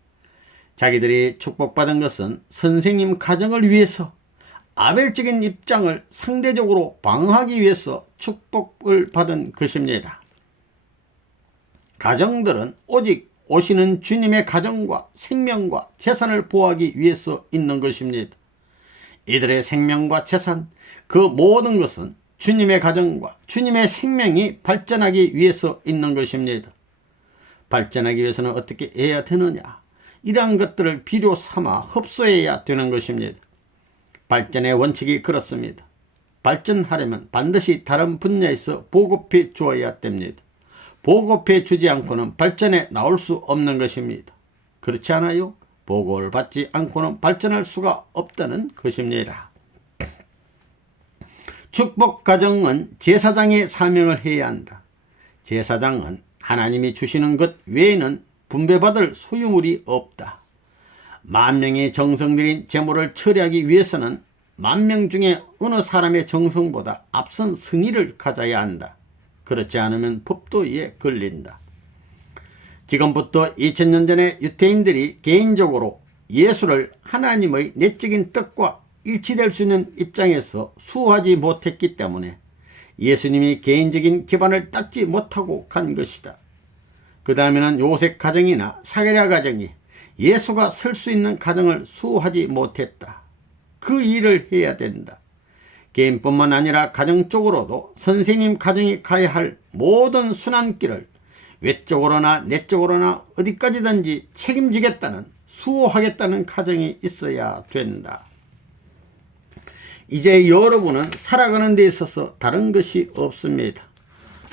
자기들이 축복받은 것은 선생님 가정을 위해서 아벨적인 입장을 상대적으로 방어하기 위해서 축복을 받은 것입니다. 가정들은 오직 오시는 주님의 가정과 생명과 재산을 보호하기 위해서 있는 것입니다. 이들의 생명과 재산, 그 모든 것은 주님의 가정과 주님의 생명이 발전하기 위해서 있는 것입니다. 발전하기 위해서는 어떻게 해야 되느냐? 이러한 것들을 필요 삼아 흡수해야 되는 것입니다. 발전의 원칙이 그렇습니다. 발전하려면 반드시 다른 분야에서 보급해 주어야 됩니다. 보급해 주지 않고는 발전에 나올 수 없는 것입니다. 그렇지 않아요? 보고를 받지 않고는 발전할 수가 없다는 것입니다. 축복 가정은 제사장의 사명을 해야 한다. 제사장은 하나님이 주시는 것 외에는 분배받을 소유물이 없다. 만 명의 정성 들인 제물을 처리하기 위해서는 만 명 중에 어느 사람의 정성보다 앞선 승리를 가져야 한다. 그렇지 않으면 법도에 걸린다. 지금부터 2000년 전에 유대인들이 개인적으로 예수를 하나님의 내적인 뜻과 일치될 수 있는 입장에서 수호하지 못했기 때문에 예수님이 개인적인 기반을 닦지 못하고 간 것이다. 그 다음에는 요셉 가정이나 사게랴 가정이 예수가 설 수 있는 가정을 수호하지 못했다. 그 일을 해야 된다. 개인뿐만 아니라 가정적으로도 선생님 가정이 가야 할 모든 순환길을 외적으로나 내적으로나 어디까지든지 책임지겠다는, 수호하겠다는 가정이 있어야 된다. 이제 여러분은 살아가는 데 있어서 다른 것이 없습니다.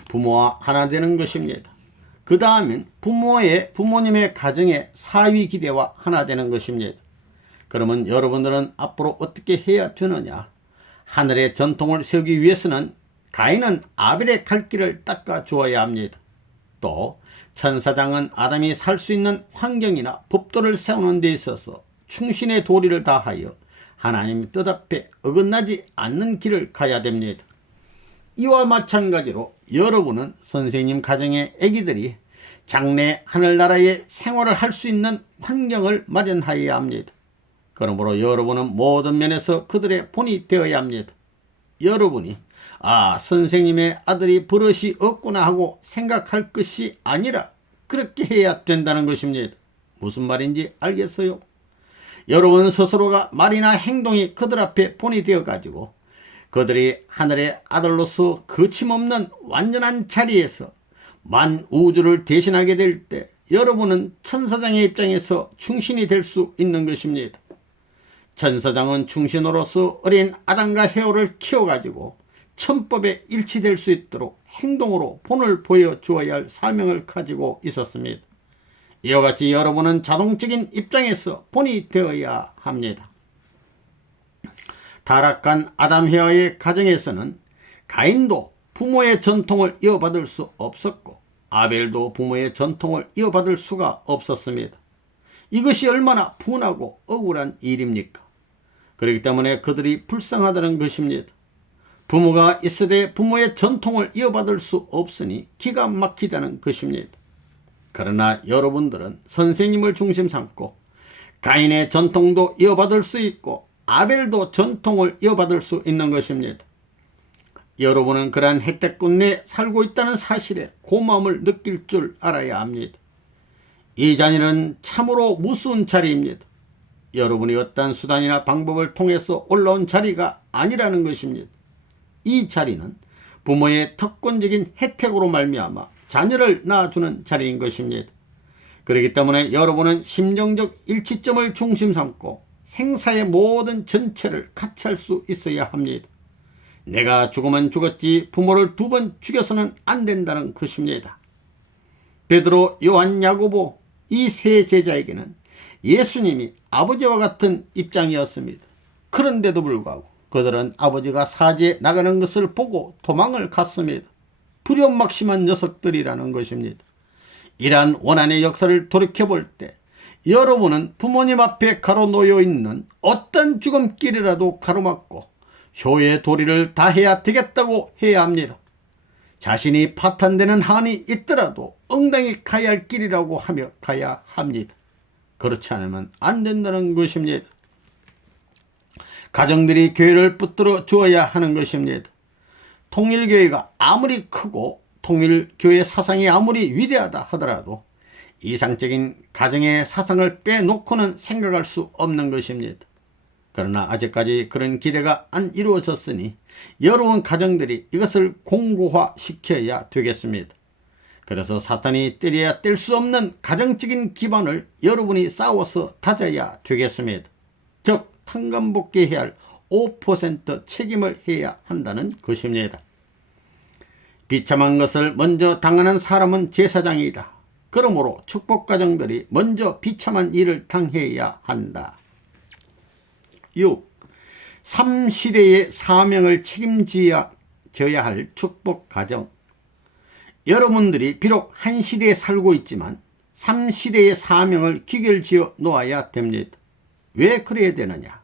부모와 하나 되는 것입니다. 그 다음엔 부모님의 가정의 사위 기대와 하나 되는 것입니다. 그러면 여러분들은 앞으로 어떻게 해야 되느냐? 하늘의 전통을 세우기 위해서는 가인은 아벨의 갈 길을 닦아 주어야 합니다. 또 천사장은 아담이 살 수 있는 환경이나 법도를 세우는 데 있어서 충신의 도리를 다하여 하나님 뜻 앞에 어긋나지 않는 길을 가야 됩니다. 이와 마찬가지로 여러분은 선생님 가정의 아기들이 장래 하늘나라의 생활을 할 수 있는 환경을 마련하여야 합니다. 그러므로 여러분은 모든 면에서 그들의 본이 되어야 합니다. 여러분이 선생님의 아들이 버릇이 없구나 하고 생각할 것이 아니라 그렇게 해야 된다는 것입니다. 무슨 말인지 알겠어요? 여러분 스스로가 말이나 행동이 그들 앞에 본이 되어 가지고 그들이 하늘의 아들로서 거침없는 완전한 자리에서 만 우주를 대신하게 될 때 여러분은 천사장의 입장에서 충신이 될 수 있는 것입니다. 천사장은 충신으로서 어린 아담과 헤어를 키워가지고 천법에 일치될 수 있도록 행동으로 본을 보여주어야 할 사명을 가지고 있었습니다. 이와 같이 여러분은 자동적인 입장에서 본이 되어야 합니다. 타락한 아담 헤어의 가정에서는 가인도 부모의 전통을 이어받을 수 없었고 아벨도 부모의 전통을 이어받을 수가 없었습니다. 이것이 얼마나 분하고 억울한 일입니까? 그렇기 때문에 그들이 불쌍하다는 것입니다. 부모가 있으되 부모의 전통을 이어받을 수 없으니 기가 막히다는 것입니다. 그러나 여러분들은 선생님을 중심 삼고 가인의 전통도 이어받을 수 있고 아벨도 전통을 이어받을 수 있는 것입니다. 여러분은 그러한 혜택군 내에 살고 있다는 사실에 고마움을 느낄 줄 알아야 합니다. 이 자리는 참으로 무서운 자리입니다. 여러분이 어떤 수단이나 방법을 통해서 올라온 자리가 아니라는 것입니다. 이 자리는 부모의 특권적인 혜택으로 말미암아 자녀를 낳아주는 자리인 것입니다. 그렇기 때문에 여러분은 심정적 일치점을 중심 삼고 생사의 모든 전체를 같이 할 수 있어야 합니다. 내가 죽으면 죽었지 부모를 2번 죽여서는 안 된다는 것입니다. 베드로, 요한, 야고보 이 세 제자에게는 예수님이 아버지와 같은 입장이었습니다. 그런데도 불구하고 그들은 아버지가 사지에 나가는 것을 보고 도망을 갔습니다. 불효막심한 녀석들이라는 것입니다. 이러한 원한의 역사를 돌이켜볼 때 여러분은 부모님 앞에 가로놓여 있는 어떤 죽음길이라도 가로막고 효의 도리를 다해야 되겠다고 해야 합니다. 자신이 파탄되는 한이 있더라도 응당히 가야 할 길이라고 하며 가야 합니다. 그렇지 않으면 안 된다는 것입니다. 가정들이 교회를 붙들어 주어야 하는 것입니다. 통일교회가 아무리 크고 통일교회 사상이 아무리 위대하다 하더라도 이상적인 가정의 사상을 빼놓고는 생각할 수 없는 것입니다. 그러나 아직까지 그런 기대가 안 이루어졌으니 여러분 가정들이 이것을 공고화시켜야 되겠습니다. 그래서 사탄이 때려야 뗄 수 없는 가정적인 기반을 여러분이 싸워서 다져야 되겠습니다. 즉 탕감복귀해야 할 5% 책임을 해야 한다는 것입니다. 비참한 것을 먼저 당하는 사람은 제사장이다. 그러므로 축복가정들이 먼저 비참한 일을 당해야 한다. 6. 3시대의 사명을 책임져야 할 축복가정. 여러분들이 비록 한 시대에 살고 있지만 3시대의 사명을 귀결지어 놓아야 됩니다. 왜 그래야 되느냐?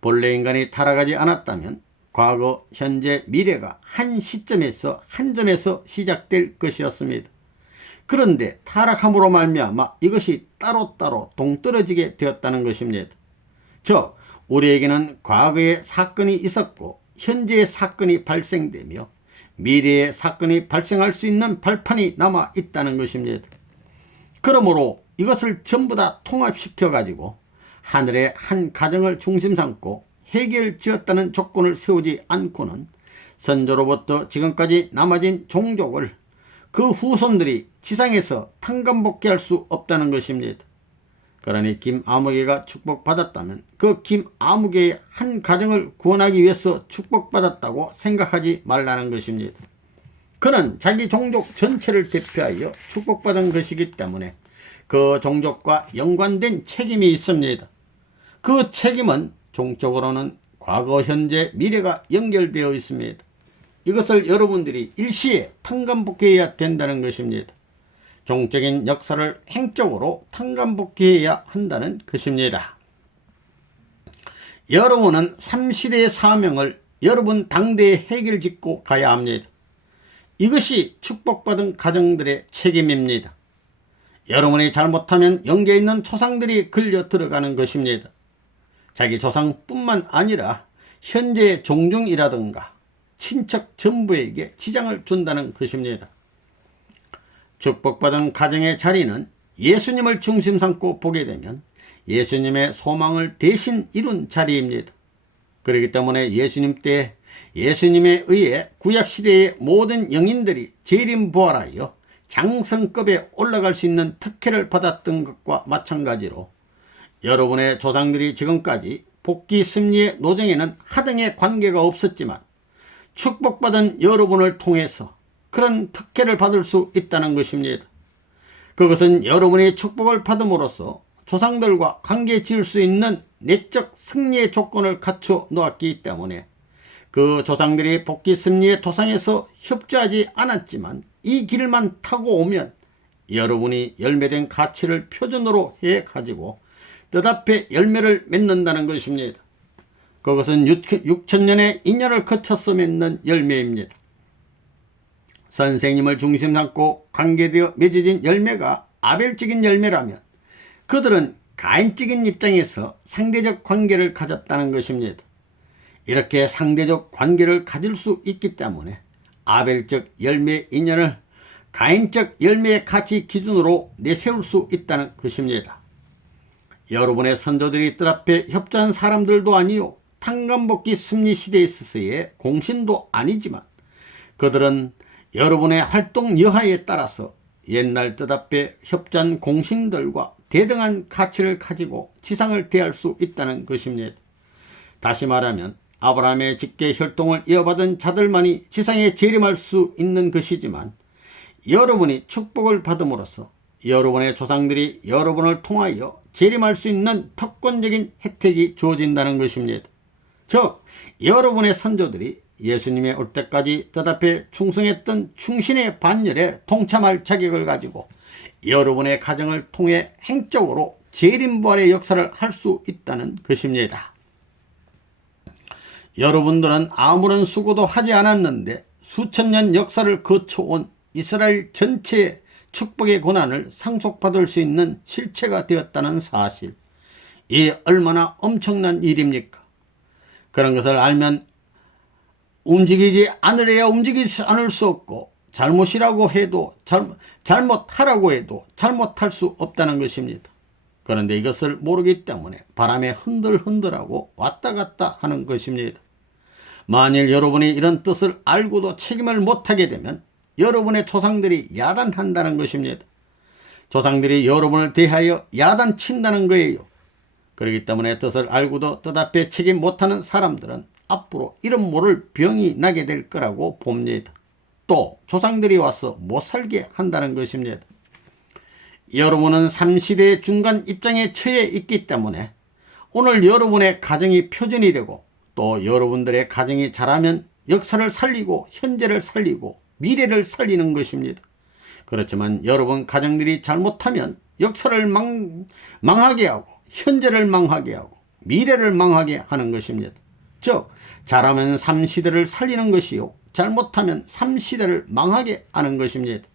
본래 인간이 타락하지 않았다면 과거, 현재, 미래가 한 시점에서 한 점에서 시작될 것이었습니다. 그런데 타락함으로 말미암아 이것이 따로따로 동떨어지게 되었다는 것입니다. 즉 우리에게는 과거의 사건이 있었고 현재의 사건이 발생되며 미래의 사건이 발생할 수 있는 발판이 남아 있다는 것입니다. 그러므로 이것을 전부 다 통합시켜 가지고 하늘의 한 가정을 중심 삼고 해결지었다는 조건을 세우지 않고는 선조로부터 지금까지 남아진 종족을 그 후손들이 지상에서 탕감복귀할 수 없다는 것입니다. 그러니 김아무개가 축복받았다면 그 김아무개의 한 가정을 구원하기 위해서 축복받았다고 생각하지 말라는 것입니다. 그는 자기 종족 전체를 대표하여 축복받은 것이기 때문에 그 종족과 연관된 책임이 있습니다. 그 책임은 종적으로는 과거, 현재, 미래가 연결되어 있습니다. 이것을 여러분들이 일시에 탕감복귀해야 된다는 것입니다. 종적인 역사를 행적으로 탕감복귀해야 한다는 것입니다. 여러분은 3시대의 사명을 여러분 당대에 해결짓고 가야 합니다. 이것이 축복받은 가정들의 책임입니다. 여러분이 잘못하면 영계에 있는 조상들이 걸려 들어가는 것입니다. 자기 조상뿐만 아니라 현재의 종중이라든가 친척 전부에게 지장을 준다는 것입니다. 축복받은 가정의 자리는 예수님을 중심 삼고 보게 되면 예수님의 소망을 대신 이룬 자리입니다. 그렇기 때문에 예수님 때 예수님에 의해 구약시대의 모든 영인들이 재림부활하여 장성급에 올라갈 수 있는 특혜를 받았던 것과 마찬가지로 여러분의 조상들이 지금까지 복귀 승리의 노정에는 하등의 관계가 없었지만 축복받은 여러분을 통해서 그런 특혜를 받을 수 있다는 것입니다. 그것은 여러분의 축복을 받음으로써 조상들과 관계 지을 수 있는 내적 승리의 조건을 갖춰 놓았기 때문에 그 조상들이 복귀 승리의 도상에서 협조하지 않았지만 이 길만 타고 오면 여러분이 열매된 가치를 표준으로 해 가지고 뜻앞에 열매를 맺는다는 것입니다. 그것은 6천년의 인연을 거쳐서 맺는 열매입니다. 선생님을 중심 삼고 관계되어 맺어진 열매가 아벨적인 열매라면 그들은 가인적인 입장에서 상대적 관계를 가졌다는 것입니다. 이렇게 상대적 관계를 가질 수 있기 때문에 아벨적 열매 인연을 가인적 열매의 가치 기준으로 내세울 수 있다는 것입니다. 여러분의 선조들이 뜻 앞에 협조한 사람들도 아니요 탕감복귀 승리시대에 있어서의 공신도 아니지만 그들은 여러분의 활동 여하에 따라서 옛날 뜻 앞에 협조한 공신들과 대등한 가치를 가지고 지상을 대할 수 있다는 것입니다. 다시 말하면 아브라함의 직계 혈통을 이어받은 자들만이 지상에 재림할 수 있는 것이지만 여러분이 축복을 받음으로써 여러분의 조상들이 여러분을 통하여 재림할 수 있는 특권적인 혜택이 주어진다는 것입니다. 즉 여러분의 선조들이 예수님의 올 때까지 뜻 앞에 충성했던 충신의 반열에 동참할 자격을 가지고 여러분의 가정을 통해 행적으로 재림부활의 역사를 할 수 있다는 것입니다. 여러분들은 아무런 수고도 하지 않았는데 수천 년 역사를 거쳐온 이스라엘 전체의 축복의 고난을 상속받을 수 있는 실체가 되었다는 사실, 이 얼마나 엄청난 일입니까? 그런 것을 알면 움직이지 않으려야 움직이지 않을 수 없고, 잘못이라고 해도 잘못하라고 해도 잘못할 수 없다는 것입니다. 그런데 이것을 모르기 때문에 바람에 흔들흔들하고 왔다 갔다 하는 것입니다. 만일 여러분이 이런 뜻을 알고도 책임을 못하게 되면 여러분의 조상들이 야단한다는 것입니다. 조상들이 여러분을 대하여 야단친다는 거예요. 그렇기 때문에 뜻을 알고도 뜻 앞에 책임 못하는 사람들은 앞으로 이름 모를 병이 나게 될 거라고 봅니다. 또 조상들이 와서 못 살게 한다는 것입니다. 여러분은 3시대의 중간 입장에 처해 있기 때문에 오늘 여러분의 가정이 표준이 되고, 또 여러분들의 가정이 자라면 역사를 살리고 현재를 살리고 미래를 살리는 것입니다. 그렇지만 여러분 가정들이 잘못하면 역사를 망하게 하고 현재를 망하게 하고 미래를 망하게 하는 것입니다. 즉 잘하면 3시대를 살리는 것이요, 잘못하면 3시대를 망하게 하는 것입니다.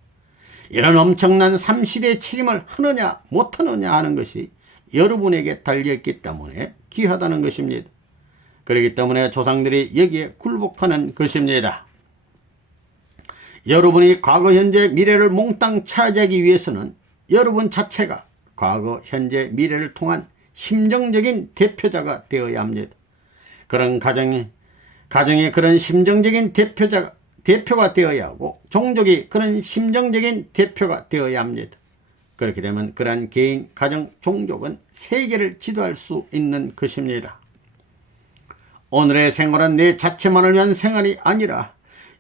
이런 엄청난 3시대의 책임을 하느냐 못하느냐 하는 것이 여러분에게 달려있기 때문에 귀하다는 것입니다. 그렇기 때문에 조상들이 여기에 굴복하는 것입니다. 여러분이 과거, 현재, 미래를 몽땅 차지하기 위해서는 여러분 자체가 과거, 현재, 미래를 통한 심정적인 대표자가 되어야 합니다. 그런 가정에 그런 심정적인 대표가 되어야 하고, 종족이 그런 심정적인 대표가 되어야 합니다. 그렇게 되면 그러한 개인, 가정, 종족은 세계를 지도할 수 있는 것입니다. 오늘의 생활은 내 자체만을 위한 생활이 아니라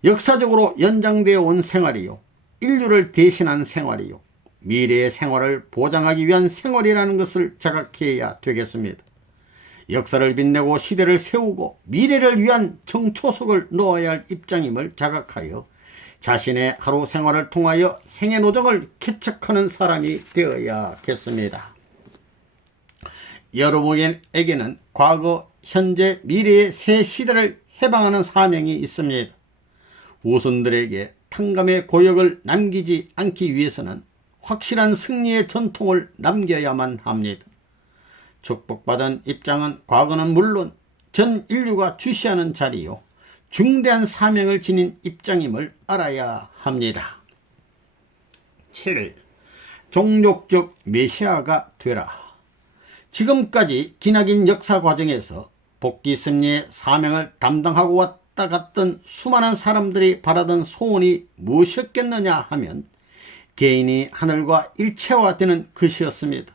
역사적으로 연장되어 온 생활이요, 인류를 대신한 생활이요, 미래의 생활을 보장하기 위한 생활이라는 것을 자각해야 되겠습니다. 역사를 빛내고 시대를 세우고 미래를 위한 정초석을 놓아야 할 입장임을 자각하여 자신의 하루 생활을 통하여 생애 노정을 개척하는 사람이 되어야겠습니다. 여러분에게는 과거, 현재, 미래의 세 시대를 해방하는 사명이 있습니다. 후손들에게 탕감의 고역을 남기지 않기 위해서는 확실한 승리의 전통을 남겨야만 합니다. 축복받은 입장은 과거는 물론 전 인류가 주시하는 자리요, 중대한 사명을 지닌 입장임을 알아야 합니다. 7. 종족적 메시아가 되라. 지금까지 기나긴 역사 과정에서 복귀 승리의 사명을 담당하고 왔다 갔던 수많은 사람들이 바라던 소원이 무엇이었겠느냐 하면 개인이 하늘과 일체화되는 것이었습니다.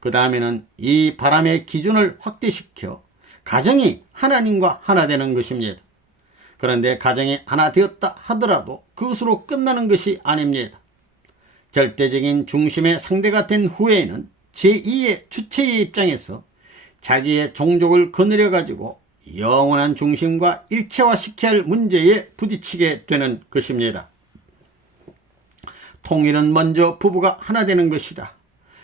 그 다음에는 이 바람의 기준을 확대시켜 가정이 하나님과 하나 되는 것입니다. 그런데 가정이 하나 되었다 하더라도 그것으로 끝나는 것이 아닙니다. 절대적인 중심의 상대가 된 후에는 제2의 주체의 입장에서 자기의 종족을 거느려 가지고 영원한 중심과 일체화시켜야 할 문제에 부딪히게 되는 것입니다. 통일은 먼저 부부가 하나 되는 것이다.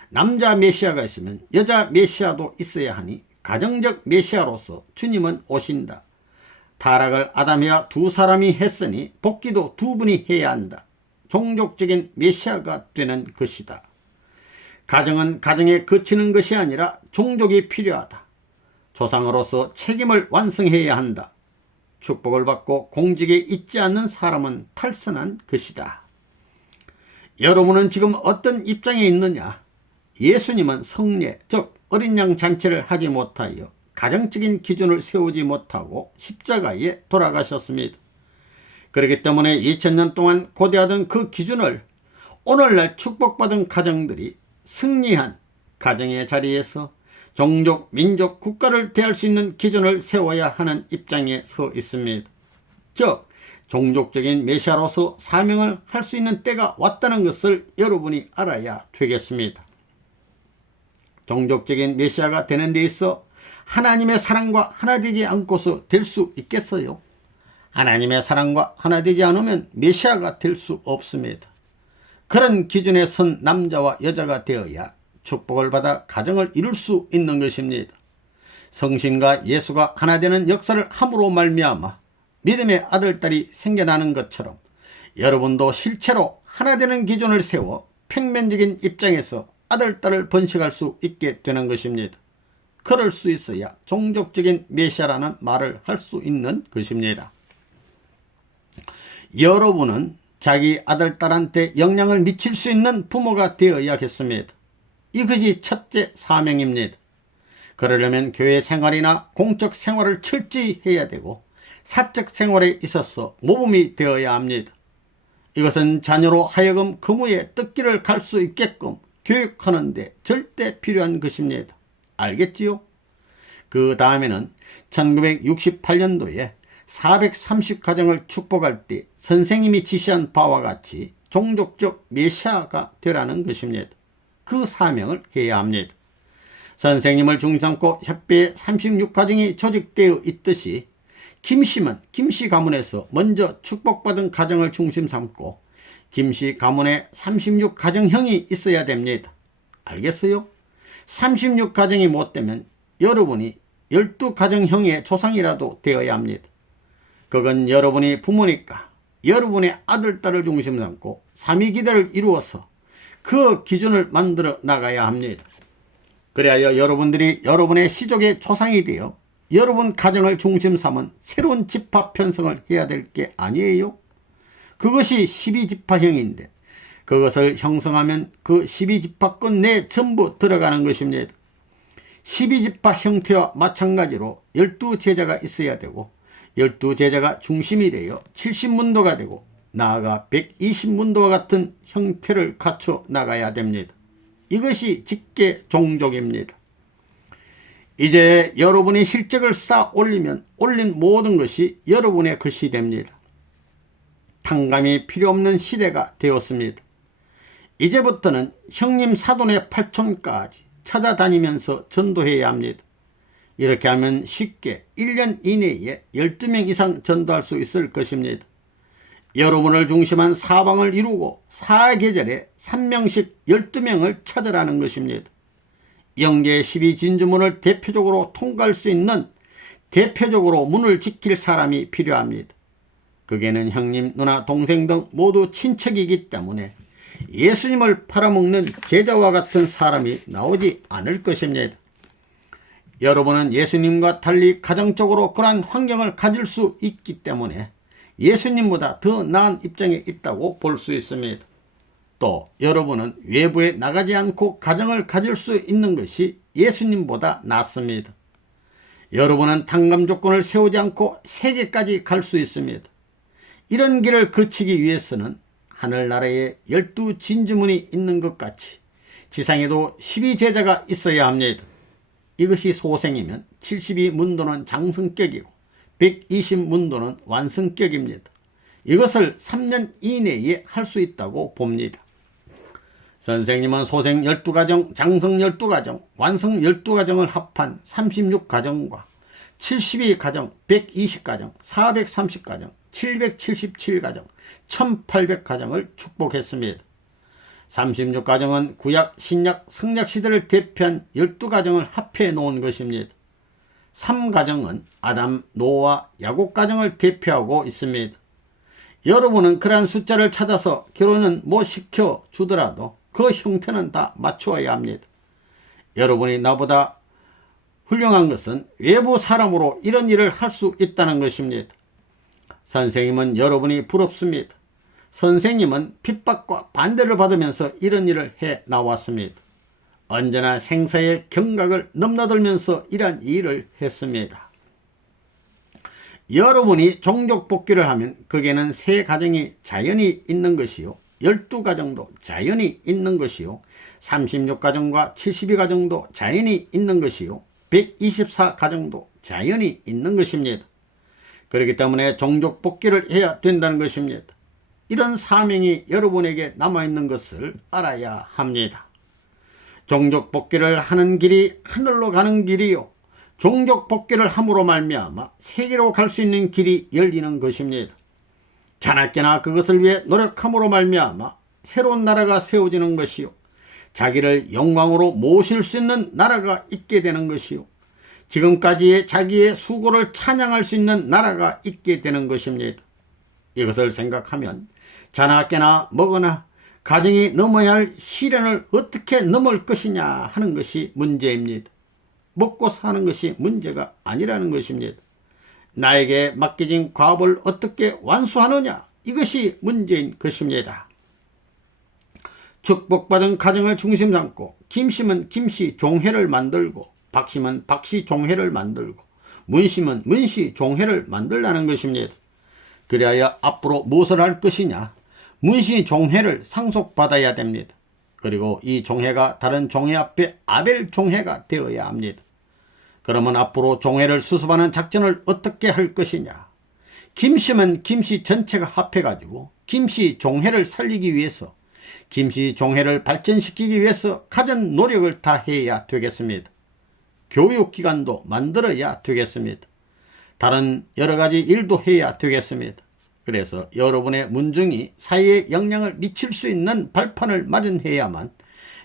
남자 메시아가 있으면 여자 메시아도 있어야 하니 가정적 메시아로서 주님은 오신다. 타락을 아담이와 두 사람이 했으니 복귀도 두 분이 해야 한다. 종족적인 메시아가 되는 것이다. 가정은 가정에 그치는 것이 아니라 종족이 필요하다. 조상으로서 책임을 완성해야 한다. 축복을 받고 공직에 있지 않는 사람은 탈선한 것이다. 여러분은 지금 어떤 입장에 있느냐? 예수님은 성례, 즉 어린 양 잔치를 하지 못하여 가정적인 기준을 세우지 못하고 십자가에 돌아가셨습니다. 그렇기 때문에 2000년 동안 고대하던 그 기준을 오늘날 축복받은 가정들이 승리한 가정의 자리에서 종족, 민족, 국가를 대할 수 있는 기준을 세워야 하는 입장에 서 있습니다. 즉 종족적인 메시아로서 사명을 할 수 있는 때가 왔다는 것을 여러분이 알아야 되겠습니다. 종족적인 메시아가 되는 데 있어 하나님의 사랑과 하나 되지 않고서 될 수 있겠어요? 하나님의 사랑과 하나 되지 않으면 메시아가 될 수 없습니다. 그런 기준에 선 남자와 여자가 되어야 축복을 받아 가정을 이룰 수 있는 것입니다. 성신과 예수가 하나 되는 역사를 함으로 말미암아 믿음의 아들딸이 생겨나는 것처럼 여러분도 실체로 하나 되는 기준을 세워 평면적인 입장에서 아들딸을 번식할 수 있게 되는 것입니다. 그럴 수 있어야 종족적인 메시아라는 말을 할 수 있는 것입니다. 여러분은 자기 아들, 딸한테 영향을 미칠 수 있는 부모가 되어야겠습니다. 이것이 첫째 사명입니다. 그러려면 교회 생활이나 공적 생활을 철저히 해야 되고 사적 생활에 있어서 모범이 되어야 합니다. 이것은 자녀로 하여금 그무의 뜻길을 갈 수 있게끔 교육하는 데 절대 필요한 것입니다. 알겠지요? 그 다음에는 1968년도에 430가정을 축복할 때 선생님이 지시한 바와 같이 종족적 메시아가 되라는 것입니다. 그 사명을 해야 합니다. 선생님을 중심삼고 협회에 36가정이 조직되어 있듯이 김씨는 김씨 가문에서 먼저 축복받은 가정을 중심 삼고 김씨 가문에 36가정형이 있어야 됩니다. 알겠어요? 36가정이 못되면 여러분이 12가정형의 조상이라도 되어야 합니다. 그건 여러분이 부모니까 여러분의 아들, 딸을 중심 삼고 삼위기대를 이루어서 그 기준을 만들어 나가야 합니다. 그래야 여러분들이 여러분의 시족의 조상이 되어 여러분 가정을 중심 삼은 새로운 지파 편성을 해야 될 게 아니에요? 그것이 12지파형인데 그것을 형성하면 그 12지파권 내 전부 들어가는 것입니다. 12지파 형태와 마찬가지로 12제자가 있어야 되고 12제자가 중심이 되어 70문도가 되고 나아가 120문도와 같은 형태를 갖춰 나가야 됩니다. 이것이 직계 종족입니다. 이제 여러분이 실적을 쌓아 올리면 올린 모든 것이 여러분의 것이 됩니다. 탕감이 필요 없는 시대가 되었습니다. 이제부터는 형님 사돈의 팔촌까지 찾아다니면서 전도해야 합니다. 이렇게 하면 쉽게 1년 이내에 12명 이상 전도할 수 있을 것입니다. 여러분을 중심한 사방을 이루고 사계절에 3명씩 12명을 찾으라는 것입니다. 영계 12진주문을 대표적으로 통과할 수 있는 대표적으로 문을 지킬 사람이 필요합니다. 그게는 형님, 누나, 동생 등 모두 친척이기 때문에 예수님을 팔아먹는 제자와 같은 사람이 나오지 않을 것입니다. 여러분은 예수님과 달리 가정적으로 그러한 환경을 가질 수 있기 때문에 예수님보다 더 나은 입장에 있다고 볼 수 있습니다. 또 여러분은 외부에 나가지 않고 가정을 가질 수 있는 것이 예수님보다 낫습니다. 여러분은 탕감 조건을 세우지 않고 세계까지 갈 수 있습니다. 이런 길을 거치기 위해서는 하늘나라에 12진주문이 있는 것 같이 지상에도 12제자가 있어야 합니다. 이것이 소생이면 72문도는 장성격이고 120문도는 완성격입니다. 이것을 3년 이내에 할 수 있다고 봅니다. 선생님은 소생 12가정, 장성 12가정, 완성 12가정을 합한 36가정과 72가정, 120가정, 430가정, 777가정, 1800가정을 축복했습니다. 36가정은 구약, 신약, 성약 시대를 대표한 12가정을 합해 놓은 것입니다. 3가정은 아담, 노아, 야곱 가정을 대표하고 있습니다. 여러분은 그러한 숫자를 찾아서 결혼은 못 시켜 주더라도 그 형태는 다 맞추어야 합니다. 여러분이 나보다 훌륭한 것은 외부 사람으로 이런 일을 할 수 있다는 것입니다. 선생님은 여러분이 부럽습니다. 선생님은 핍박과 반대를 받으면서 이런 일을 해 나왔습니다. 언제나 생사의 경각을 넘나들면서 이러한 일을 했습니다. 여러분이 종족 복귀를 하면 거기에는 세 가정이 자연히 있는 것이요, 12가정도 자연히 있는 것이요, 36가정과 72가정도 자연히 있는 것이요, 124가정도 자연히 있는 것입니다. 그렇기 때문에 종족 복귀를 해야 된다는 것입니다. 이런 사명이 여러분에게 남아있는 것을 알아야 합니다. 종족 복귀를 하는 길이 하늘로 가는 길이요, 종족 복귀를 함으로 말미암아 세계로 갈 수 있는 길이 열리는 것입니다. 자나깨나 그것을 위해 노력함으로 말미암아 새로운 나라가 세워지는 것이요, 자기를 영광으로 모실 수 있는 나라가 있게 되는 것이요, 지금까지의 자기의 수고를 찬양할 수 있는 나라가 있게 되는 것입니다. 이것을 생각하면 자나깨나 먹거나 가정이 넘어야 할 시련을 어떻게 넘을 것이냐 하는 것이 문제입니다. 먹고 사는 것이 문제가 아니라는 것입니다. 나에게 맡겨진 과업을 어떻게 완수하느냐, 이것이 문제인 것입니다. 축복받은 가정을 중심 삼고 김씨면 김씨 종회를 만들고 박씨면 박씨 종회를 만들고 문씨면 문씨 종회를 만들라는 것입니다. 그래야 앞으로 무엇을 할 것이냐, 문씨 종회를 상속받아야 됩니다. 그리고 이 종회가 다른 종회 앞에 아벨 종회가 되어야 합니다. 그러면 앞으로 종회를 수습하는 작전을 어떻게 할 것이냐, 김씨면 김씨 전체가 합해가지고 김씨 종회를 살리기 위해서, 김씨 종회를 발전시키기 위해서 가진 노력을 다 해야 되겠습니다. 교육기관도 만들어야 되겠습니다. 다른 여러가지 일도 해야 되겠습니다. 그래서 여러분의 문중이 사회에 영향을 미칠 수 있는 발판을 마련해야만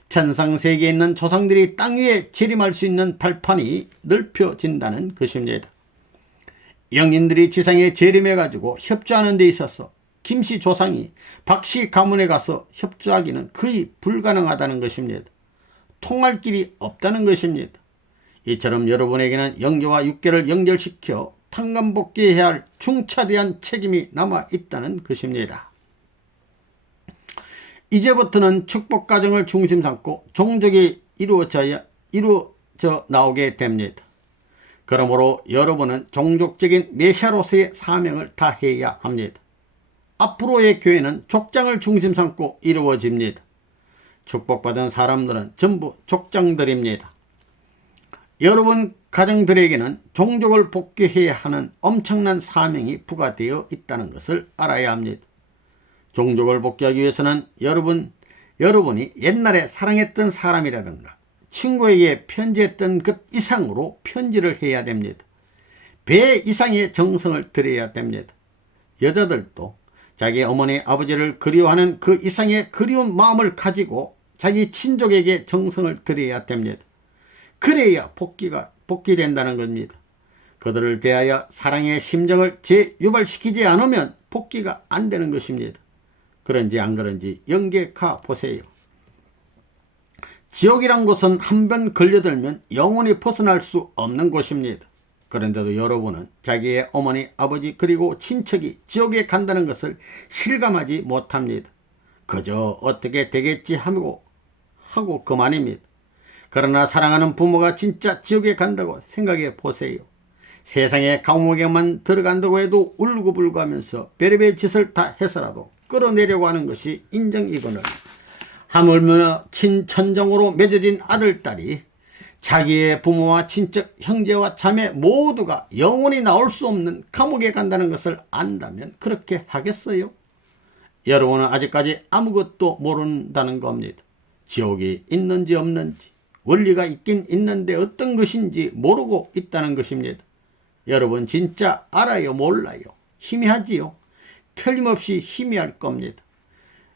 천상세계에 있는 조상들이 땅 위에 재림할 수 있는 발판이 넓혀진다는 것입니다. 영인들이 지상에 재림해가지고 협조하는 데 있어서 김씨 조상이 박씨 가문에 가서 협조하기는 거의 불가능하다는 것입니다. 통할 길이 없다는 것입니다. 이처럼 여러분에게는 영계와 육계를 연결시켜 탕감복귀해야 할 중차대한 책임이 남아있다는 것입니다. 이제부터는 축복가정을 중심 삼고 종족이 이루어져 나오게 됩니다. 그러므로 여러분은 종족적인 메시아로서의 사명을 다해야 합니다. 앞으로의 교회는 족장을 중심 삼고 이루어집니다. 축복받은 사람들은 전부 족장들입니다. 여러분 가정들에게는 종족을 복귀해야 하는 엄청난 사명이 부과되어 있다는 것을 알아야 합니다. 종족을 복귀하기 위해서는 여러분이 옛날에 사랑했던 사람이라든가 친구에게 편지했던 것 이상으로 편지를 해야 됩니다. 배 이상의 정성을 들여야 됩니다. 여자들도 자기 어머니 아버지를 그리워하는 그 이상의 그리운 마음을 가지고 자기 친족에게 정성을 들여야 됩니다. 그래야 복귀된다는 겁니다. 그들을 대하여 사랑의 심정을 재유발시키지 않으면 복귀가 안 되는 것입니다. 그런지 안 그런지 영계가 보세요. 지옥이란 곳은 한번 걸려들면 영원히 벗어날 수 없는 곳입니다. 그런데도 여러분은 자기의 어머니, 아버지 그리고 친척이 지옥에 간다는 것을 실감하지 못합니다. 그저 어떻게 되겠지 하고 그만입니다. 그러나 사랑하는 부모가 진짜 지옥에 간다고 생각해 보세요. 세상에 감옥에만 들어간다고 해도 울고불고 하면서 별의별 짓을 다 해서라도 끌어내려고 하는 것이 인정이거늘 하물며 친천정으로 맺어진 아들, 딸이 자기의 부모와 친척, 형제와 자매 모두가 영원히 나올 수 없는 감옥에 간다는 것을 안다면 그렇게 하겠어요? 여러분은 아직까지 아무것도 모른다는 겁니다. 지옥이 있는지 없는지, 원리가 있긴 있는데 어떤 것인지 모르고 있다는 것입니다. 여러분 진짜 알아요, 몰라요? 희미하지요? 틀림없이 희미할 겁니다.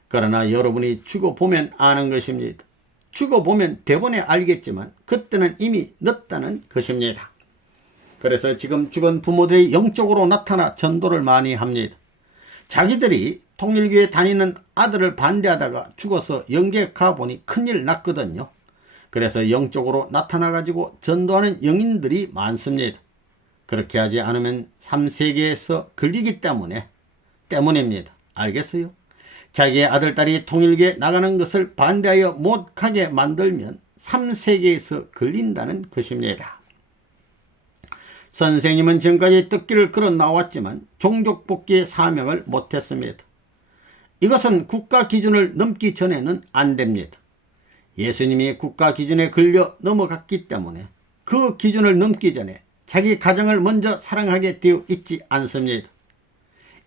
그러나 여러분이 죽어보면 아는 것입니다. 죽어보면 대본에 알겠지만 그때는 이미 늦다는 것입니다. 그래서 지금 죽은 부모들이 영적으로 나타나 전도를 많이 합니다. 자기들이 통일교에 다니는 아들을 반대하다가 죽어서 영계 가보니 큰일 났거든요. 그래서 영적으로 나타나가지고 전도하는 영인들이 많습니다. 그렇게 하지 않으면 3세계에서 걸리기 때문입니다. 알겠어요? 자기의 아들, 딸이 통일교에 나가는 것을 반대하여 못 가게 만들면 3세계에서 걸린다는 것입니다. 선생님은 지금까지 뜻길을 걸어 나왔지만 종족복귀의 사명을 못했습니다. 이것은 국가 기준을 넘기 전에는 안 됩니다. 예수님이 국가 기준에 걸려 넘어갔기 때문에 그 기준을 넘기 전에 자기 가정을 먼저 사랑하게 되어 있지 않습니다.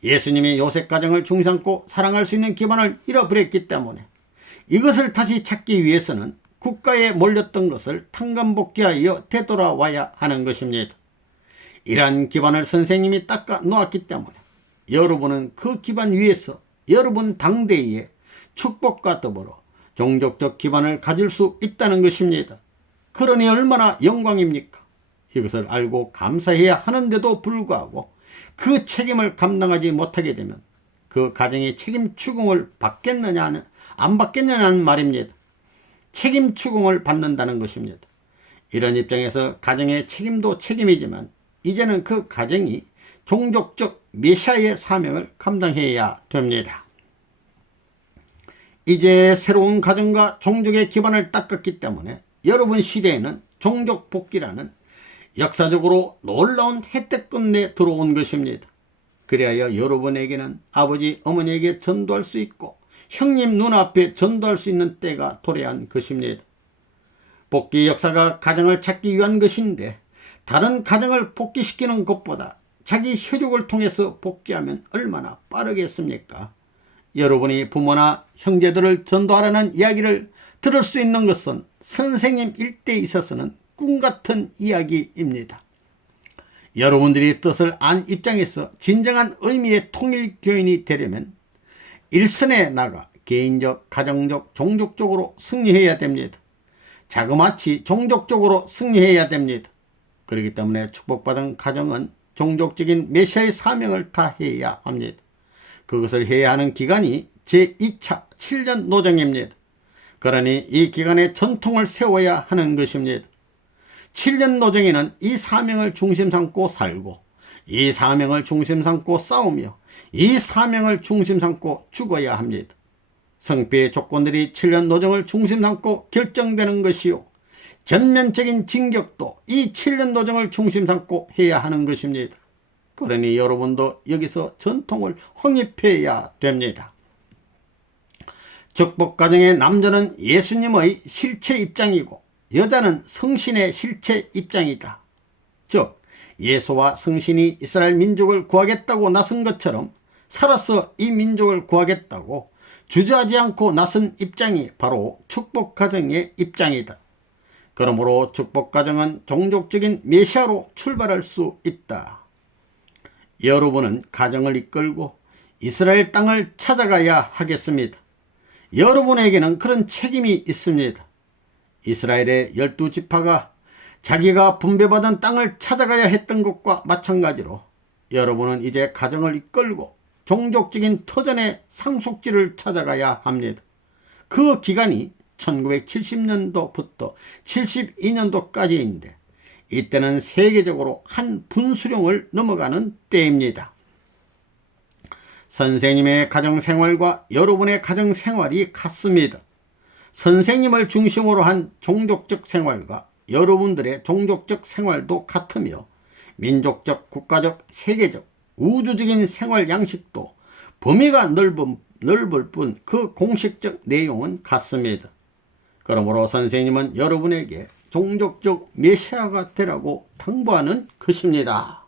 예수님이 요셉 가정을 중심삼고 사랑할 수 있는 기반을 잃어버렸기 때문에 이것을 다시 찾기 위해서는 국가에 몰렸던 것을 탕감복귀하여 되돌아와야 하는 것입니다. 이러한 기반을 선생님이 닦아 놓았기 때문에 여러분은 그 기반 위에서 여러분 당대에 축복과 더불어 종족적 기반을 가질 수 있다는 것입니다. 그러니 얼마나 영광입니까? 이것을 알고 감사해야 하는데도 불구하고 그 책임을 감당하지 못하게 되면 그 가정의 책임 추궁을 받겠느냐 안 받겠느냐는 말입니다. 책임 추궁을 받는다는 것입니다. 이런 입장에서 가정의 책임도 책임이지만 이제는 그 가정이 종족적 메시아의 사명을 감당해야 됩니다. 이제 새로운 가정과 종족의 기반을 닦았기 때문에 여러분 시대에는 종족 복귀라는 역사적으로 놀라운 혜택 끝내 들어온 것입니다. 그리하여 여러분에게는 아버지 어머니에게 전도할 수 있고 형님 눈앞에 전도할 수 있는 때가 도래한 것입니다. 복귀 역사가 가정을 찾기 위한 것인데 다른 가정을 복귀시키는 것보다 자기 혈육을 통해서 복귀하면 얼마나 빠르겠습니까? 여러분이 부모나 형제들을 전도하라는 이야기를 들을 수 있는 것은 선생님 일대에 있어서는 꿈같은 이야기입니다. 여러분들이 뜻을 안 입장에서 진정한 의미의 통일교인이 되려면 일선에 나가 개인적, 가정적, 종족적으로 승리해야 됩니다. 자그마치 종족적으로 승리해야 됩니다. 그렇기 때문에 축복받은 가정은 종족적인 메시아의 사명을 다해야 합니다. 그것을 해야 하는 기간이 제2차 7년 노정입니다. 그러니 이 기간에 전통을 세워야 하는 것입니다. 7년 노정에는 이 사명을 중심 삼고 살고 이 사명을 중심 삼고 싸우며 이 사명을 중심 삼고 죽어야 합니다. 성패의 조건들이 7년 노정을 중심 삼고 결정되는 것이요 전면적인 진격도 이 7년 노정을 중심 삼고 해야 하는 것입니다. 그러니 여러분도 여기서 전통을 확립해야 됩니다. 축복가정의 남자는 예수님의 실체 입장이고 여자는 성신의 실체 입장이다. 즉 예수와 성신이 이스라엘 민족을 구하겠다고 나선 것처럼 살아서 이 민족을 구하겠다고 주저하지 않고 나선 입장이 바로 축복가정의 입장이다. 그러므로 축복가정은 종족적인 메시아로 출발할 수 있다. 여러분은 가정을 이끌고 이스라엘 땅을 찾아가야 하겠습니다. 여러분에게는 그런 책임이 있습니다. 이스라엘의 12지파가 자기가 분배받은 땅을 찾아가야 했던 것과 마찬가지로 여러분은 이제 가정을 이끌고 종족적인 터전의 상속지를 찾아가야 합니다. 그 기간이 1970년도부터 72년도까지인데 이때는 세계적으로 한 분수령을 넘어가는 때입니다. 선생님의 가정생활과 여러분의 가정생활이 같습니다. 선생님을 중심으로 한 종족적 생활과 여러분들의 종족적 생활도 같으며 민족적, 국가적, 세계적, 우주적인 생활 양식도 범위가 넓을 뿐 그 공식적 내용은 같습니다. 그러므로 선생님은 여러분에게 종족적 메시아가 되라고 당부하는 것입니다.